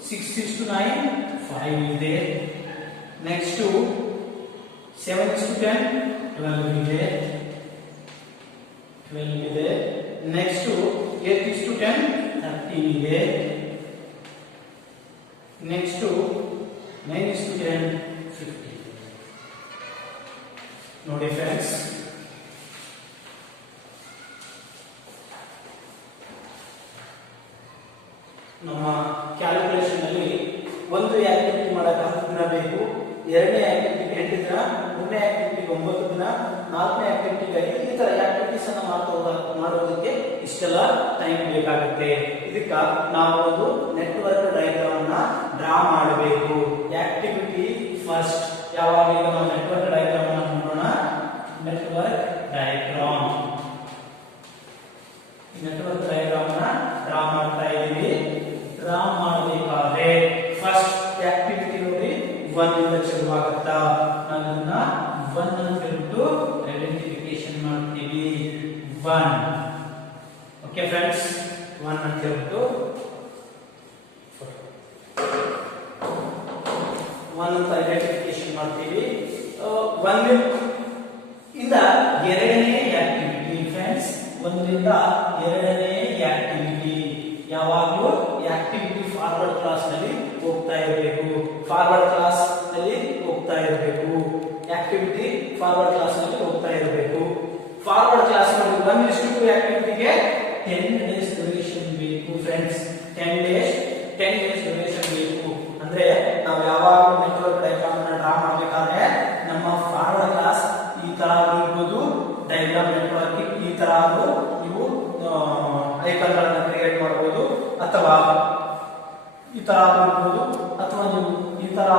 6 to 9 5 ಇದೆ. ನೆಕ್ಸ್ಟ್ 7 to 10 12 ಇದೆ. 12 ಇದೆ. ನೆಕ್ಸ್ಟ್ 8 to 10 13 ಇದೆ. Next 9 to 10 50. ನೋಡಿ ಫ್ರೆಂಡ್ಸ್, ನಮ್ಮ ಕ್ಯಾಲ್ಕುಲೇಷನ್ ಅಲ್ಲಿ ಒಂದು ಆಕ್ಟಿವಿಟಿ ಮಾಡಕ್ಕೆ 10 ದಿನ ಬೇಕು, ಎರಡನೇ ಆಕ್ಟಿವಿಟಿಗೆ 8 ದಿನ, ಮೂರನೇ ಆಕ್ಟಿವಿಟಿಗೆ 9 ದಿನ, ನಾಲ್ಕನೇ ಆಕ್ಟಿವಿಟಿಗೆ ಈ ತರ ಆಕ್ಟಿವಿಟೀಸ್ ಅನ್ನ ಮಾಡೋದಕ್ಕೆ ಇಷ್ಟೆಲ್ಲ ಟೈಮ್ ಬೇಕಾಗುತ್ತೆ. ಇದಕ್ಕ ನಾವು ಒಂದು ನೆಟ್ವರ್ಕ್ ಡಯಾಗ್ರಾಮ್ ಅನ್ನ ಡ್ರಾ ಮಾಡಬೇಕು. ಆಕ್ಟಿವಿಟಿ ಫಸ್ಟ್ ಯಾವಾಗ ನಾವು ನೆಟ್ವರ್ಕ್ ಡಯಾಗ್ರಾಮ್ ಅನ್ನು ನೋಡೋಣ. ನೆಟ್ವರ್ಕ್ ಡಯಾಗ್ರಾಮ್ ಅನ್ನ ಡ್ರಾ ಮಾಡ್ತಾ ಇದ್ದೀವಿ. ಡ್ರಾ ಮಾಡಬೇಕಾದ್ರೆ ಫಸ್ಟ್ ಆಕ್ಟಿವಿಟಿ ನೋಡಿ 1 ಇಂದ ಶುರುವಾಗುತ್ತಾ. ಅದನ್ನ 1 ಅಂತ ಹೇಳ್ಬಿಟ್ಟು ಐಡೆಂಟಿಫಿಕೇಶನ್ ಮಾಡ್ತೀವಿ. 1 ಓಕೆ ಫ್ರೆಂಡ್ಸ್, 1 ಅಂತ ಹೇಳ್ಬಿಟ್ಟು 1 ಅಂತ ಐಡೆಂಟಿಫಿಕೇಶನ್ ಮಾಡ್ತೀವಿ. 1 ಇಂದ ಎರಡನೇ ಆಕ್ಟಿವಿಟಿ ಫ್ರೆಂಡ್ಸ್, 1 ರಿಂದ ಎರಡನೇ ಆಕ್ಟಿವಿಟಿ ಯಾವಾಗಲೂ ಆಕ್ಟಿವಿಟಿ ಫಾರ್ವರ್ಡ್ ಕ್ಲಾಸ್ ನಲ್ಲಿ ಹೋಗ್ತಾ ಇರಬೇಕು. ಫಾರ್ವರ್ಡ್ ಕ್ಲಾಸ್ ನಲ್ಲಿ ಹೋಗ್ತಾ ಇರಬೇಕು. ಆಕ್ಟಿವಿಟಿ ಫಾರ್ವರ್ಡ್ ಕ್ಲಾಸ್ ನಲ್ಲಿ ಹೋಗ್ತಾ ಇರಬೇಕು. ಫಾರ್ವರ್ಡ್ ಕ್ಲಾಸ್ ನಲ್ಲಿ 1:2 ಆಕ್ಟಿವಿಟಿಗೆ 10 days ಡ್ಯೂರೇಷನ್ ಬೇಕು ಫ್ರೆಂಡ್ಸ್. 10 days ಡ್ಯೂರೇಷನ್ ಬೇಕು. ಅಂದ್ರೆ ನಾವು ಯಾವಾಗಲೂ ನೆಟ್ವರ್ಕ್ ಡಯಾಗ್ರಾಮ್ ಅನ್ನು ಡ್ರಾ ಮಾಡಬೇಕಾದ್ರೆ ನಮ್ಮ ಫಾರ್ವರ್ಡ್ ಕ್ಲಾಸ್ ಈ ತರ ಇರಬಹುದು. ಡಯಾಗ್ರಾಮ್ ನೆಟ್ವರ್ಕ್ ಈ ತರ ನೀವು ಐಕಾನ್ ಗಳನ್ನು ಕ್ರಿಯೇಟ್ ಮಾಡಬಹುದು, ಅಥವಾ ಈ ತರ ಇರಬಹುದು, ಅಥವಾ ನೀವು ಈ ತರ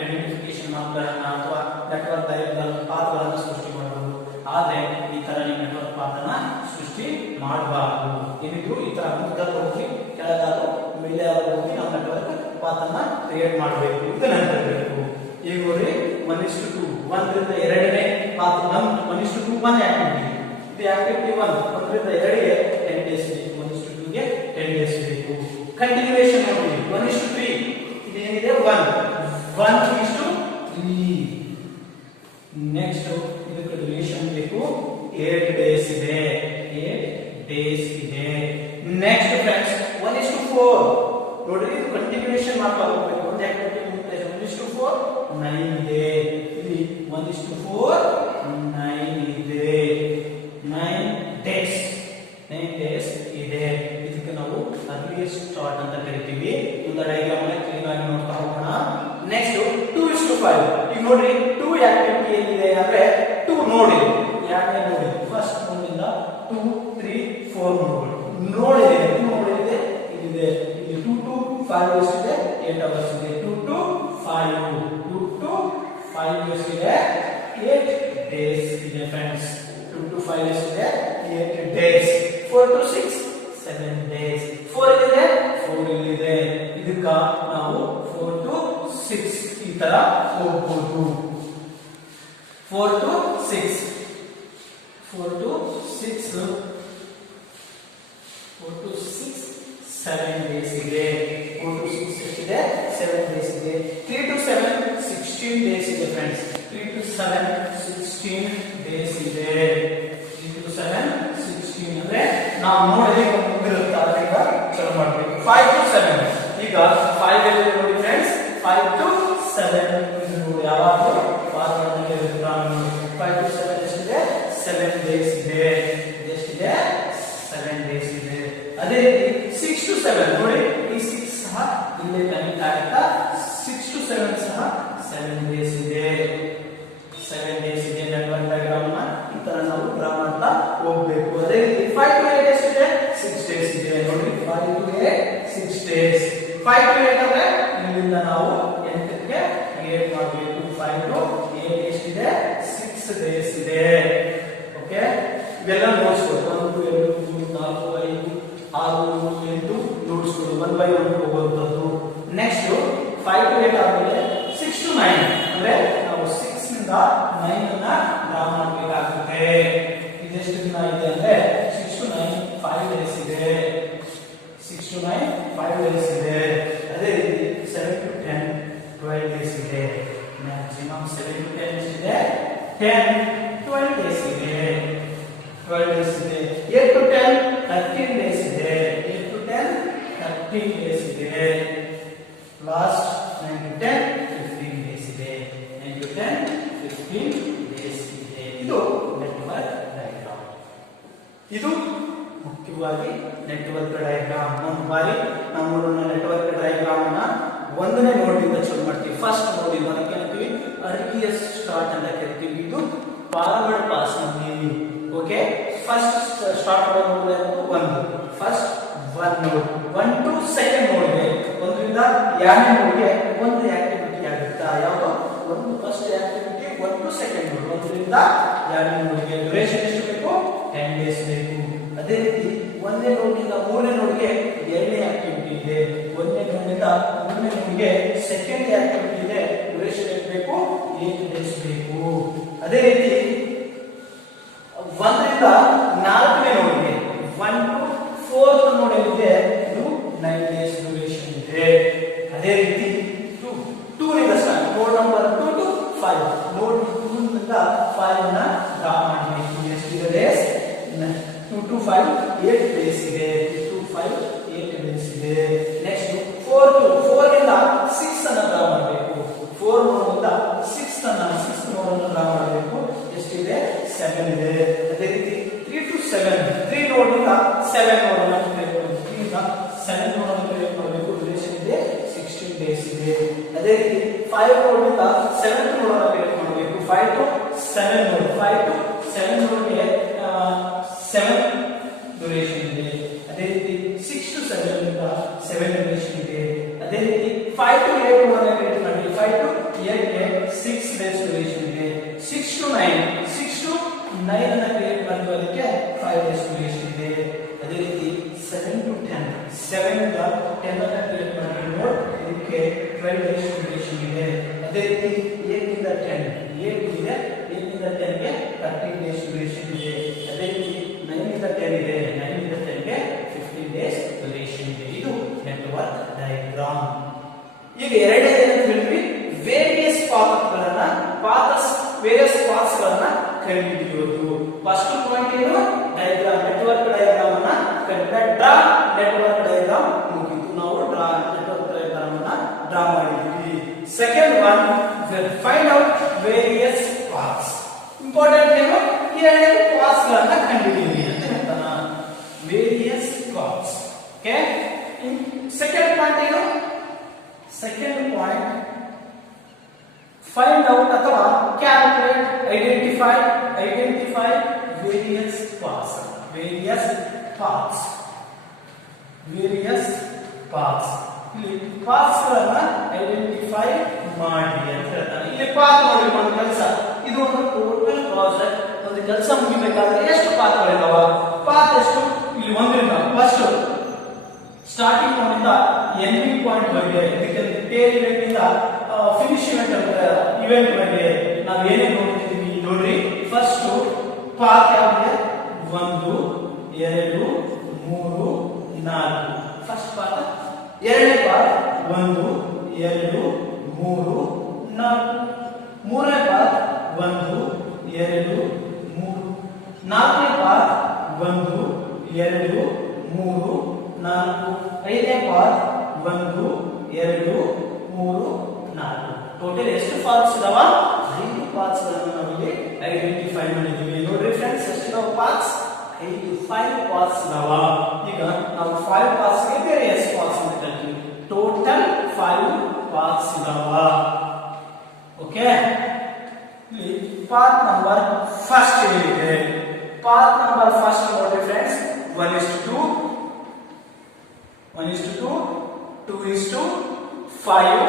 ಐಡೆಂಟಿಫಿಕೇಶನ್ ಮಾರ್ಕ್ಗಳನ್ನ ಅಥವಾ ನೆಟ್ವರ್ಕ್ ಡಯಾಗ್ರಾಮ್ ಪಾತ್ಗಳನ್ನು ಸೃಷ್ಟಿ ಮಾಡಬಹುದು. ಆದ್ರೆ ಈ ತರ ನೀವು ನೆಟ್ವರ್ಕ್ ಪಾತ್ ಅನ್ನ ಸೃಷ್ಟಿ ಮಾಡಬಾರದು. ಏನಿದ್ರು ಈ ತರ ಮುಂದಕ್ಕೆ ಹೋಗಿ ಕೆಳಗಾದ್ರು ಮೇಲೆ ಹೋಗಿ ನಾವು ನೆಟ್ವರ್ಕ್ ಪಾತ್ ಅನ್ನ ಕ್ರಿಯೇಟ್ ಮಾಡಬೇಕು. ಇದನ್ನ ನೆನಪಿರಬೇಕು. ಈಗ ನೋಡಿ 1:2 1 ರಿಂದ ಎರಡನೇ ಪಾತ್ 1:2 1 ಆಕ್ಟಿವಿಟಿ. ಇದು ಆಕ್ಟಿವಿಟಿ 1 1 ರಿಂದ 2ಗೆ 10 days ಬೇಕು. 1:2 ಗೆ 10 days ಬೇಕು. ಕಂಟಿನ್ಯೂಯೇಷನ್ ನೋಡಿ 1:3 ಇದು ಏನಿದೆ 1:3. ನೆಕ್ಸ್ಟ್ ಇದಕ್ಕೆ ಡ್ಯೂರೇಷನ್ ಬೇಕು 8 days ಇದೆ. 8 days ಇದೆ. ನೆಕ್ಸ್ಟ್ ಫ್ರೆಂಡ್ಸ್ 1:4 ನೋಡ್ರಿ, ಇದು ಕಂಟಿನ್ಯೂಯೇಷನ್ ಮಾಡ್ತಾ ಹೋಗಬೇಕು. ಒಂದು ಆಕ್ಟಿವಿಟಿ ಮುಗಿದ 1:4 9 ಇದೆ. ಇಲ್ಲಿ 1:4 9 ಇದೆ. 9 days ಇದೆ. ಇದಕ್ಕೆ ನಾವು ಅರ್ಲಿಯಸ್ಟ್ ಸ್ಟಾರ್ಟ್ ಅಂತ ಕರಿತೀವಿ. ಒಂದು ಡಯಾಗ್ರಾಮ್ ಅನ್ನ ಕ್ಲೀನ್ ಆಗಿ ನೋಡ್ತಾ ಹೋಗೋಣ. ನೆಕ್ಸ್ಟ್ 2:5 ಈಗ ನೋಡ್ರಿ 2 ಆಕ್ಟಿವಿಟಿ ಏನಿದೆ ಅಂದ್ರೆ 2 ನೋಡಿ ಯಾಕೆ ನೋಡಿ ಫಸ್ಟ್ ನೋಡಿಂದ 2 3 4 ನೋಡಿದೆ 2 ನೋಡಿದೆ. ಇಲ್ಲಿದೆ ಇಲ್ಲಿ 2 to 5 ಎಷ್ಟಿದೆ 8 hours ಇದೆ. 2 to 5 ಎಷ್ಟಿದೆ 8 days ಇದೆ ಫ್ರೆಂಡ್ಸ್. 2 to 5 ಎಷ್ಟಿದೆ 8 days. 4 to 6 7 days. 4 ಇಲ್ಲಿದೆ 4 ಇಲ್ಲಿದೆ. ಇದಕ್ಕ ನಾವು 4 to 6 ಈ ತರ ಹೋಗಬಹುದು. 4 to 6 7 days ಇದೆ. 4 to 6 ಎಷ್ಟಿದೆ 7 days ಇದೆ. 3 to 7 16 days ಇದೆ ಫ್ರೆಂಡ್ಸ್. 3 to 7 16 days ಇದೆ. 3 to 7 16 ಅಂದ್ರೆ ನಾವು ನೋಡಿದ್ರೆ ಮುಗಿರುತ್ತೆ. ಅದರಿಂದ ಶುರು ಮಾಡಬೇಕು. 5 to 7 ಈಗ 5 ಎಲ್ಲಿ ನೋಡಿ ಫ್ರೆಂಡ್ಸ್ 5 to 7 ಇದು ನೋಡಿ ಯಾವಾಗಲೂ ಫಾರ್ವರ್ಡ್ ನಲ್ಲಿ ಇರುತ್ತೆ. 5 to 7 ಎಷ್ಟಿದೆ 7 days ಇದೆ. ಎಷ್ಟಿದೆ 7 days ಇದೆ. ಅದೇ ರೀತಿ 6 to 7 ನೋಡಿ ಈ 6 ಸಹ ಇಲ್ಲೇ ಕನೆಕ್ಟ್ ಆಗುತ್ತಾ. 6 to 7 ಸಹ 7 days ಇದೆ. 7 days ಇದೆ. ನೆಟ್ವರ್ಕ್ ಡಯಾಗ್ರಾಮ್ ನ ಈ ತರ ನಾವು ಡ್ರಾ ಮಾಡ್ತಾ ಹೋಗಬೇಕು. ಅದೇ ರೀತಿ 5 to 8 ಎಷ್ಟಿದೆ 6 days ಇದೆ. ನೋಡಿ 5 to 8 6 days. 5 to 8 ಅಂದ್ರೆ ಇಲ್ಲಿಂದ ನಾವು 8ಕ್ಕೆ ಕ್ರಿಯೇಟ್ ಮಾಡಬೇಕು. 5 to 8 ಎಷ್ಟಿದೆ 6 ಇವೆಲ್ಲ ನೋಡ್ಸ್ಕೊಳ್ಳಿ 1 2 3 4 5 6 7 8 ನೋಡ್ಸ್ಕೊಳ್ಳಿ 1 by 1 ಹೋಗುವಂತದ್ದು. ನೆಕ್ಸ್ಟ್ 5 to 8 ಆದ್ಮೇಲೆ 6 to 9 ಅಂದ್ರೆ ನಾವು 6 ನಿಂದ 9 ಅನ್ನ ಡ್ರಾ ಮಾಡಬೇಕಾಗುತ್ತೆ. ಇದೆಷ್ಟು ದಿನ ಇದೆ ಅಂದ್ರೆ 6 to 9 5 ಡೇಸ್ ಇದೆ. 6 to 9 5 ಡೇಸ್ ಇದೆ. ಅದೇ ರೀತಿ 7 to 10 12 ಡೇಸ್ ಇದೆ. ಮ್ಯಾಕ್ಸಿಮಮ್ 7 to 10 ಎಷ್ಟಿದೆ 10 12 ಡೇಸ್ ಇದೆ. 12 ಡೇಸ್ ಇದೆ. 8 to 10 13 ಡೇಸ್ ಇದೆ. 8 to 10 13 ಡೇಸ್ ಇದೆ. ಲಾಸ್ಟ್ 9 to 10 15 ಡೇಸ್ ಇದೆ. 9 to 10 15 ಡೇಸ್ ಇದೆ. ಇದು ನೆಟ್ವರ್ಕ್ ಡಯಾಗ್ರಾಮ್. ಇದು ಮುಖ್ಯವಾಗಿ ನೆಟ್ವರ್ಕ್ ಡಯಾಗ್ರಾಮ್. ಒಂದು ಬಾರಿ ನಾವು ನೆಟ್ವರ್ಕ್ ಡಯಾಗ್ರಾಮ್ ಅನ್ನ ಒಂದನೇ ನೋಡ್ನಿಂದ ಶುರು ಮಾಡ್ತೀವಿ. ಫಸ್ಟ್ ನೋಡಿಂದ ಅದಕ್ಕೆ ಅಂತೀವಿ ಅರ್ಲಿಯಸ್ಟ್ ಸ್ಟಾರ್ಟ್ ಅಂತ ಕರಿತೀವಿ. ಇದು ಫಾರ್ವರ್ಡ್ ಪಾಸ್ ನಲ್ಲಿ. ಓಕೆ, ಫಸ್ಟ್ ಸ್ಟಾರ್ಟ್ ಮಾಡೋದು ಒಂದು ಫಸ್ಟ್ 1 ನೋಡ್ 1 to ಸೆಕೆಂಡ್ ನೋಡ್ಗೆ ಒಂದರಿಂದ ಎರಡನೇ ನೋಡ್ಗೆ ಒಂದು ಆಕ್ಟಿವಿಟಿ ಆಗುತ್ತಾ. ಯಾವುದು ಒಂದು ಫಸ್ಟ್ ಆಕ್ಟಿವಿಟಿ 1 to ಸೆಕೆಂಡ್ ನೋಡ್ ಒಂದರಿಂದ ಎರಡನೇ ನೋಡ್ಗೆ ಡ್ಯೂರೇಷನ್ ಎಷ್ಟು ಬೇಕು 10 ಡೇಸ್ ಬೇಕು. ಅದೇ ರೀತಿ ಒಂದನೇ ನೋಡ್ನಿಂದ ಮೂರನೇ ನೋಡ್ಗೆ ಎರಡನೇ ಆಕ್ಟಿವಿಟಿ ಇದೆ. ಒಂದನೇ ನೋಡ್ನಿಂದ ಮೂರನೇ ನೋಡ್ಗೆ ಸೆಕೆಂಡ್ ಆಕ್ಟಿವಿಟಿ ಇದೆ. ಡ್ಯೂರೇಷನ್ ಎಷ್ಟು ಬೇಕು 8 ಡೇಸ್ ಬೇಕು. ಅದೇ ರೀತಿ 1 ರಿಂದ 4ನೇ ನೋಡ್ಗೆ 1 to 4th ನೋಡ್ ಏನಿದೆ ಇದು 9 ಡೇಸ್ ಡ್ಯೂರೇಷನ್ ಇದೆ. ಅದೇ ರೀತಿ 2 ರಿಂದ ಸ್ಟಾರ್ಟ್ ನೋಡ್ ನಂಬರ್ 2 to 5 ನೋಡ್ 2 ರಿಂದ 5 ಅನ್ನ ಡ್ರಾ ಮಾಡಬೇಕು. ಎಷ್ಟಿದೆ ಡೇಸ್ 2 to 5 8 ಡೇಸ್ ಇದೆ. 2 to 5 8 ಡೇಸ್ ಇದೆ. ನೆಕ್ಸ್ಟ್ 4 ರಿಂದ 6 ಅನ್ನ ಡ್ರಾ ಮಾಡಬೇಕು. 4 ನೋಡ್ನಿಂದ 6 ನೋಡ್ ಅನ್ನು ಡ್ರಾ ಮಾಡಬೇಕು. ಎಷ್ಟಿದೆ 7 ಇದೆ. ಅದೇ ರೀತಿ 3 to 7 3 ನೋಡ್ನಿಂದ 7 ನೋಡ್ ಅನ್ನು ಕ್ರಿಯೇಟ್ ಮಾಡಬೇಕು. 3 ರಿಂದ 7 ನೋಡ್ ಅನ್ನು ಕ್ರಿಯೇಟ್ ಮಾಡಬೇಕು. ಡ್ಯೂರೇಷನ್ ಇದೆ 16 ಡೇಸ್ ಇದೆ. ಅದೇ ರೀತಿ 5 ನೋಡ್ನಿಂದ 7 ನೋಡ್ ಅನ್ನು ಕ್ರಿಯೇಟ್ ಮಾಡಬೇಕು. 5 to 7 ನೋಡ್ 5 to 7 ನೋಡ್ಗೆ 7 ಡ್ಯೂರೇಷನ್ ಇದೆ. ಅದೇ ರೀತಿ 6 to 7 ರಿಂದ 7 ಡ್ಯೂರೇಷನ್ ಇದೆ. ಅದೇ ರೀತಿ 5 to 8 ನೋಡ್ ಅನ್ನು ಕ್ರಿಯೇಟ್ ಮಾಡಿ. 5 to 8 ಗೆ 6 ಡೇಸ್ ಡ್ಯೂರೇಷನ್ ಇದೆ. 6 to 9 ಅನ್ನ ಕ್ರಿಯೇಟ್ ಮಾಡಿದ್ದು ಅದಕ್ಕೆ 5 ಡೇಸ್ ಡ್ಯೂರೇಷನ್ ಇದೆ. ಅದೇ ರೀತಿ 7 to 10 7 ರಿಂದ 10 ಅನ್ನ ಕ್ರಿಯೇಟ್ ಮಾಡಿ ನೋಡ್ ಇದಕ್ಕೆ 12 ಡೇಸ್ ಡ್ಯೂರೇಷನ್ ಇದೆ. ಅದೇ ರೀತಿ 8 ರಿಂದ 10 8 ಇದೆ. 8 ರಿಂದ 10 ಗೆ 13 ಡೇಸ್ ಡ್ಯೂರೇಷನ್ ಇದೆ. ಅದೇ ರೀತಿ 9 ರಿಂದ 10 ಇದೆ. 9 ರಿಂದ 10 ಗೆ 15 ಡೇಸ್ ಡ್ಯೂರೇಷನ್ ಇದೆ. ಇದು ನೆಟ್ವರ್ಕ್ ಡಯಾಗ್ರಾಮ್. ಈಗ ಎರಡನೇ ಏನಂತ ಹೇಳಿದ್ವಿ ವೇರಿಯಸ್ ಪಾತ್ಸ್ ಗಳನ್ನ ಕಂಡುಹಿಡಿಯೋದು. ಫಸ್ಟ್ ಪಾಯಿಂಟ್ ಏನು ಡಯಾಗ್ರಾಮ್ ನೆಟ್ವರ್ಕ್ ಡಯಾಗ್ರಾಮ್ ಅನ್ನ ಡ್ರಾ ನೆಟ್ವರ್ಕ್ ಡಯಾಗ್ರಾಮ್ ಮುಗಿತು. ನಾವು ಡ್ರಾ ನೆಟ್ವರ್ಕ್ ಡಯಾಗ್ರಾಮ್ ಅನ್ನ ಡ್ರಾ ಮಾಡಿದ್ವಿ. Second one find out various paths. Important ಏನು ಈ ಎರಡು ಪಾತ್ಸ್ ಗಳನ್ನ ಕಂಡುಹಿಡಿಯಿರಿ ಅಂತ ಹೇಳ್ತಾನ. Various paths. Okay, second point ಏನು ಸೆಕೆಂಡ್ ಪಾಯಿಂಟ್ ಫೈಂಡ್ ಔಟ್ ಅಥವಾ ಕ್ಯಾಲ್ಕುಲೇಟ್ ಐಡೆಂಟಿಫೈ ವೇರಿಯಸ್ ಪಾತ್ಸ್. ಇಲ್ಲಿ ಪಾತ್ಸ್ ಗಳನ್ನ ಐಡೆಂಟಿಫೈ ಮಾಡಿ ಅಂತ ಹೇಳ್ತಾರೆ. ಇಲ್ಲಿ ಪಾತ್ ನೋಡಿ ಒಂದು ಕೆಲಸ, ಇದು ಒಂದು ಟೋಟಲ್ ಪ್ರಾಜೆಕ್ಟ್. ಒಂದು ಕೆಲಸ ಮುಗಿಬೇಕಾದ್ರೆ ಎಷ್ಟು ಪಾತ್ಗಳಿದಾವ? ಪಾತ್ ಎಷ್ಟು? ಇಲ್ಲಿ ಒಂದರಿಂದ first starting point ending point ಬಗ್ಗೆ ಇದಕ್ಕೆ ಟೇಲ್ ಇವೆಂಟ್ ಇಂದ ಫಿನಿಶ್ ಇವೆಂಟ್ ಬಗ್ಗೆ ನಾವು ಏನೇನು ನೋಡ್ತಿದ್ದೀವಿ ನೋಡ್ರಿ. ಫಸ್ಟ್ ಪಾತ್ ಯಾವ್ದು? 1 2 3 4 ಫಸ್ಟ್ ಪಾತ್. ಎರಡನೇ ಪಾತ್ 1 2 3 4. ಮೂರನೇ ಪಾತ್ 1 2 3. ನಾಲ್ಕನೇ ಪಾತ್ 1 2 3 4. ಐದನೇ ಪಾತ್ 1 2 3 4. ಟೋಟಲ್ ಎಷ್ಟು ಪಾತ್ಸ್ ಇದಾವ? 5 ಪಾತ್ಸ್ ಗಳನ್ನು ನಾವು ಇಲ್ಲಿ ಐಡೆಂಟಿಫೈ ಮಾಡಿದ್ದೀವಿ. ನೋಡ್ರಿ ಫ್ರೆಂಡ್ಸ್, ಎಷ್ಟು ಇದಾವ ಪಾತ್ಸ್? 5 ಪಾತ್ಸ್ ಇದಾವ. ಈಗ ನಾವು 5 ಪಾತ್ಸ್ ಗೆ ವೇರಿಯಸ್ ಪಾತ್ಸ್ ಅಂತ ಕರಿತೀವಿ. ಟೋಟಲ್ 5 ಪಾತ್ಸ್ ಇದಾವ. ಓಕೆ, ಇಲ್ಲಿ ಪಾತ್ ನಂಬರ್ ಫಸ್ಟ್ ಏನಿದೆ? ಪಾತ್ ನಂಬರ್ ಫಸ್ಟ್ ನೋಡ್ರಿ ಫ್ರೆಂಡ್ಸ್, 1:2 2:2 5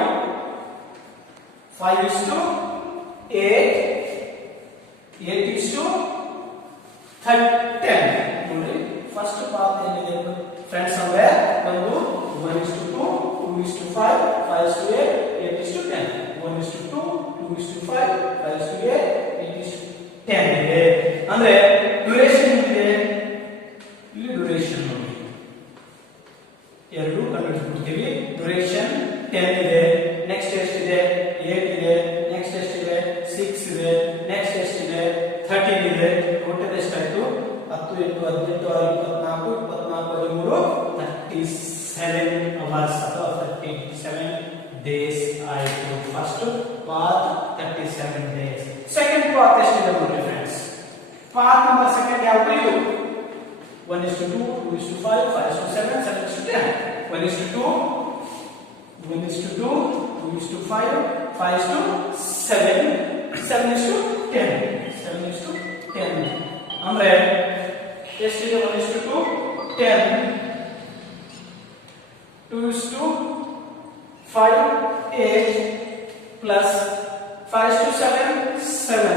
5:8 8:3 10 ನೋಡಿ ಫಸ್ಟ್ ಪಾತ್ ಏನಿದೆ ಫ್ರೆಂಡ್ಸ್ ಅಂದ್ರೆ ಒಂದು 1:2 2:5 5:8 8:10 1:2 2:5 5:8 8:10 ಇದೆ ಅಂದ್ರೆ ಡ್ಯೂರೇಷನ್ ಇದೆ ಇಲ್ಲಿ ಡ್ಯೂರೇಷನ್ ನೋಡಿ ಎರಡು ಕಂಡುಹಿಡಿದ್ಬಿಡ್ತೀವಿ ಡ್ಯೂರೇಷನ್ 10 ಇದೆ ನೆಕ್ಸ್ಟ್ ಎಷ್ಟಿದೆ 8 ಇದೆ ನೆಕ್ಸ್ಟ್ ಎಷ್ಟಿದೆ 6 ಇದೆ ನೆಕ್ಸ್ಟ್ ಎಷ್ಟಿದೆ 13 ಇದೆ ಟೋಟಲ್ ಎಷ್ಟಾಯ್ತು 10 8 18 6 24 37 ಅವರ್ಸ್ ಅಥವಾ 37 ಡೇಸ್ ಆಯಿತು first path 37 days second path ಎಷ್ಟಿದೆ ನೋಡಿ ಫ್ರೆಂಡ್ಸ್ ಪಾತ್ ನಂಬರ್ ಸೆಕೆಂಡ್ ಯಾವುದು ಇದು 1:2 2:5 5:7 7:10 1:2 1:2 2:5 5:7 7:10 7:10 ಅಂದ್ರೆ ಎಷ್ಟಿದೆ 1:2 10 2:5 8 plus 5:7 7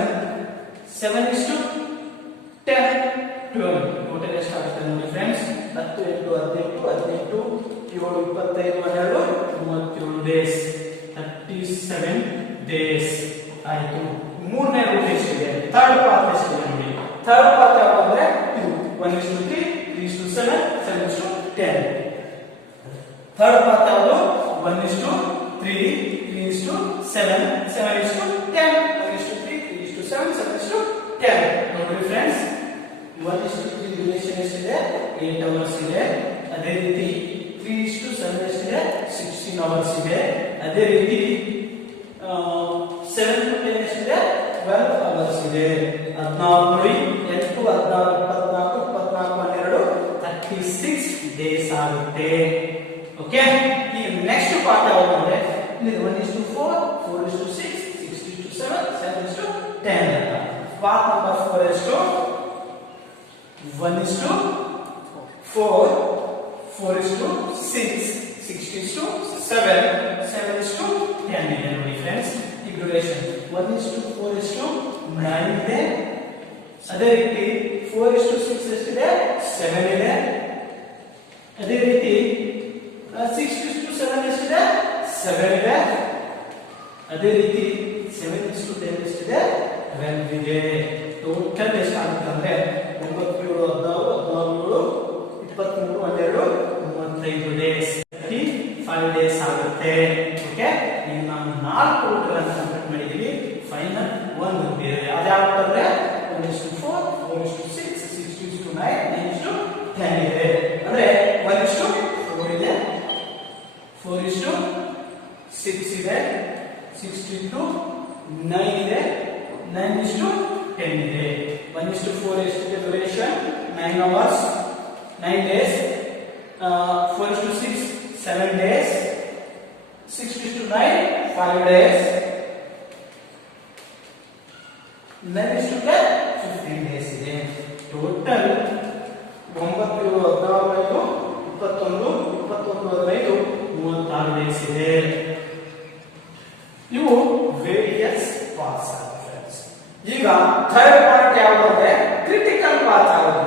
7:10 12 ಟೋಟಲ್ ಎಷ್ಟಾಗುತ್ತೆ ನೋಡಿ ಫ್ರೆಂಡ್ಸ್ 10 8 18 18 7 25 12 37 ಡೇಸ್ 37 ಡೇಸ್ ಆಯಿತು ಮೂರನೇ ರೂಟ್ ಎಷ್ಟಿದೆ ಥರ್ಡ್ ಪಾತ್ ಎಷ್ಟಿದೆ ನೋಡಿ ಥರ್ಡ್ ಪಾತ್ ಯಾವುದು ಅಂದ್ರೆ ಇದು 1:3 3:7 7:10 ಥರ್ಡ್ ಪಾತ್ ಯಾವುದು 1:3 3:7 7:10 1:3 3:7 7:10 ನೋಡಿ ಫ್ರೆಂಡ್ಸ್ 1:3 ಡ್ಯೂರೇಷನ್ ಎಷ್ಟಿದೆ 8 ಅವರ್ಸ್ ಇದೆ ಅದೇ ರೀತಿ 3:7 ಎಷ್ಟಿದೆ 16 ಅವರ್ಸ್ ಇದೆ ಅದೇ ರೀತಿ 7 to 10 ಎಷ್ಟಿದೆ 12 ಅವರ್ಸ್ ಇದೆ 14 ನೋಡಿ 8 14 24 24 12 36 ಡೇಸ್ ಆಗುತ್ತೆ ಓಕೆ ಈ ನೆಕ್ಸ್ಟ್ ಪಾರ್ಟ್ ಯಾವುದು ಅಂದ್ರೆ ಇಲ್ಲಿ 1:4 4:6 6:7 7:10 ಪಾರ್ಟ್ ನಂಬರ್ 4 ಎಷ್ಟು 1:4 4:6 6:7 7:10 ಇದೆ ನೋಡಿ ಫ್ರೆಂಡ್ಸ್ ಈ ಡ್ಯೂರೇಷನ್ 1:4 ಎಷ್ಟು 9 ಇದೆ ಅದೇ ರೀತಿ 4:6 ಎಷ್ಟಿದೆ 7 ಇದೆ ಅದೇ ರೀತಿ 6:7 ಎಷ್ಟಿದೆ 7 ಇದೆ ಅದೇ ರೀತಿ 7:10 ಎಷ್ಟಿದೆ 12 ಇದೆ ಟೋಟಲ್ ಎಷ್ಟಾಗುತ್ತೆ ಅಂದ್ರೆ 9 7 16 17 23 12 35 ಡೇಸ್ 35 ಡೇಸ್ ಆಗುತ್ತೆ ಓಕೆ ಈಗ ನಾವು 4 ರೂಟ್ ಗಳನ್ನು ಕಂಪ್ಲೀಟ್ ಮಾಡಿದೀವಿ ಫೈನಲ್ ಒಂದು ಬೇರೆ ಅದ್ಯಾವುದು ಅಂದ್ರೆ 1:4 4:6 6:9 9:10 ಇದೆ ಅಂದ್ರೆ 1:4 ಇದೆ 4:6 ಇದೆ 6:9 ಇದೆ 9:10 ಇದೆ 1:4 ಎಷ್ಟಿದೆ duration 9 hours 9 days 4:6 7 days 6:9 5 days 9:10 15 days ಇದೆ ಟೋಟಲ್ 9 7 16 21 21 21 15 36 ಡೇಸ್ ಇದೆ ಇವು ವೇರಿಯಸ್ ಪಾರ್ಟ್ಸ್ ಫ್ರೆಂಡ್ಸ್ ಈಗ ಥರ್ಡ್ ಪಾಯಿಂಟ್ ಯಾವುದು ಅಂದ್ರೆ ಕ್ರಿಟಿಕಲ್ ಪಾತ್ ಯಾವುದು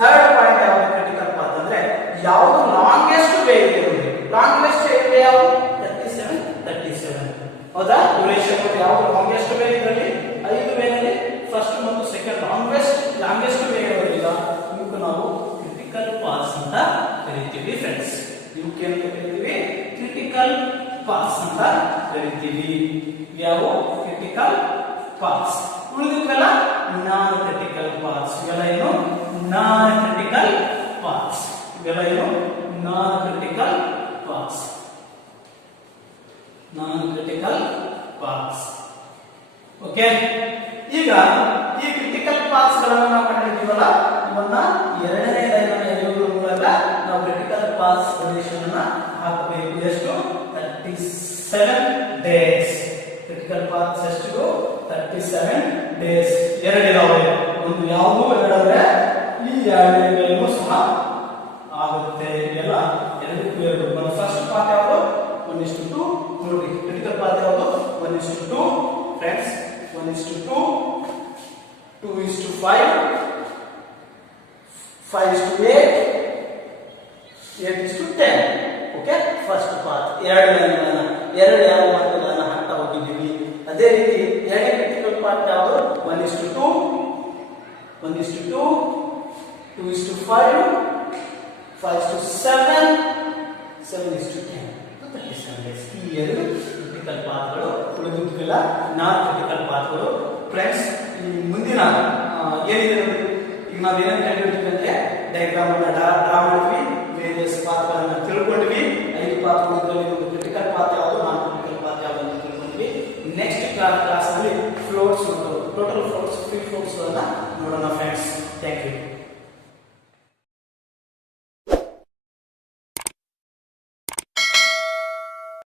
ಥರ್ಡ್ ಪಾಯಿಂಟ್ ಯಾವುದು ಕ್ರಿಟಿಕಲ್ ಪಾತ್ ಅಂದ್ರೆ ಯಾವುದು ಲಾಂಗೆಸ್ಟ್ ವೇ ಇದೆ ಲಾಂಗೆಸ್ಟ್ ವೇ ಯಾವುದು 37 ಹೌದಾ ಡ್ಯೂರೇಷನ್ ಯಾವುದು ಲಾಂಗೆಸ್ಟ್ ವೇ ಇದರಲ್ಲಿ 5 ವೇನಲ್ಲಿ ಫಸ್ಟ್ ಮತ್ತು ಸೆಕೆಂಡ್ ಲಾಂಗೆಸ್ಟ್ ವೇ ಇರೋದಿಲ್ಲ ಇವಕ್ಕೆ ನಾವು ಕ್ರಿಟಿಕಲ್ ಪಾತ್ಸ್ ಅಂತ ಕರೀತೀವಿ ಫ್ರೆಂಡ್ಸ್ ಇವಕ್ಕೆ ಅಂತ ಕರೀತೀವಿ ಕ್ರಿಟಿಕಲ್ ಪಾತ್ಸ್ ಅಂತ ಕರೀತೀವಿ ಯಾವ critical paths ಉಳಿದಿವೆಲ್ಲ non critical paths ಇವೆಲ್ಲ ಏನು ನಾನ್ ಕ್ರಿಟಿಕಲ್ ಪಾತ್ಸ್ ಇವೆಲ್ಲ ಏನು non critical paths non critical paths okay ಈಗ ಈ ಕ್ರಿಟಿಕಲ್ ಪಾತ್ಸ್ ಗಳನ್ನು ನಾವು ಕಂಡುಹಿಡಿದೀವಲ್ಲ ಇವನ್ನ ಎರಡನೇ ಲೈನ್ ಅನ್ನು ಎಳೆಯುವುದರ ಮೂಲಕ ನಾವು ಕ್ರಿಟಿಕಲ್ ಪಾತ್ಸ್ ಡ್ಯೂರೇಷನ್ ಅನ್ನು ಹಾಕಬೇಕು ಎಷ್ಟು 37 ಡೇಸ್ ಕ್ರಿಟಿಕಲ್ ಪಾತ್ಸ್ ಎಷ್ಟು 37 ಡೇಸ್ ಎರಡಿದಾವೆ ಒಂದು ಯಾವುದು ಎರಡಂದ್ರೆ ಈ ಎರಡನೇನು ಸಹ ಆಗುತ್ತೆ ಎಲ್ಲ ಎರಡಕ್ಕೂ ಎರಡು ಫಸ್ಟ್ ಪಾರ್ಟ್ ಯಾವುದು 1:2 ನೋಡಿ ಕ್ರಿಟಿಕಲ್ ಪಾತ್ ಯಾವುದು 1:2 ಫ್ರೆಂಡ್ಸ್ 1:2 2:5 5:8, 8:10. ಓಕೆ, ಫಸ್ಟ್ ಪಾತ್ ಎರಡು ಲೈನ್ಗಳನ್ನ ಎರಡು ಯಾವ ಮಾರ್ಗಗಳನ್ನ ಹಾಕ್ತಾ ಹೋಗಿದ್ದೀವಿ. ಅದೇ ರೀತಿ ಎರಡನೇ ಕ್ರಿಟಿಕಲ್ ಪಾರ್ಟ್ ಯಾವುದು? 1:2, 1:2, 2:5, 5:7, 7:10. ಈ ಎರಡು ಕ್ರಿಟಿಕಲ್ ಪಾತ್ಗಳು. ಉಳಿದಿದ್ದೆಲ್ಲ non critical ಪಾತ್ಗಳು. ಫ್ರೆಂಡ್ಸ್, ಈ ಮುಂದಿನ ಏನಿದೆ ನೋಡಿ, ಈಗ ನಾವೇನೇನು ಕಂಡುಹಿಡಿದ್ವಿ, ಡಯಾಗ್ರಾಮ್ ಅನ್ನ ಡ್ರಾ ಮಾಡಿದ್ವಿ, ವೇರಿಯಸ್ ಪಾತ್ಗಳನ್ನ ತಿಳ್ಕೊಂಡ್ವಿ. 5 ಪಾತ್ಗಳು, ಕ್ರಿಟಿಕಲ್ ಪಾತ್ ಯಾವುದು, ನಾನ್ ಕ್ರಿಟಿಕಲ್ ಪಾತ್ ಯಾವುದು ಅಂತ ತಿಳ್ಕೊಂಡ್ವಿ. ನೆಕ್ಸ್ಟ್ ಕ್ಲಾಸ್ ನಲ್ಲಿ floats, total floats, free floats ನೋಡೋಣ ಫ್ರೆಂಡ್ಸ್. Thank you.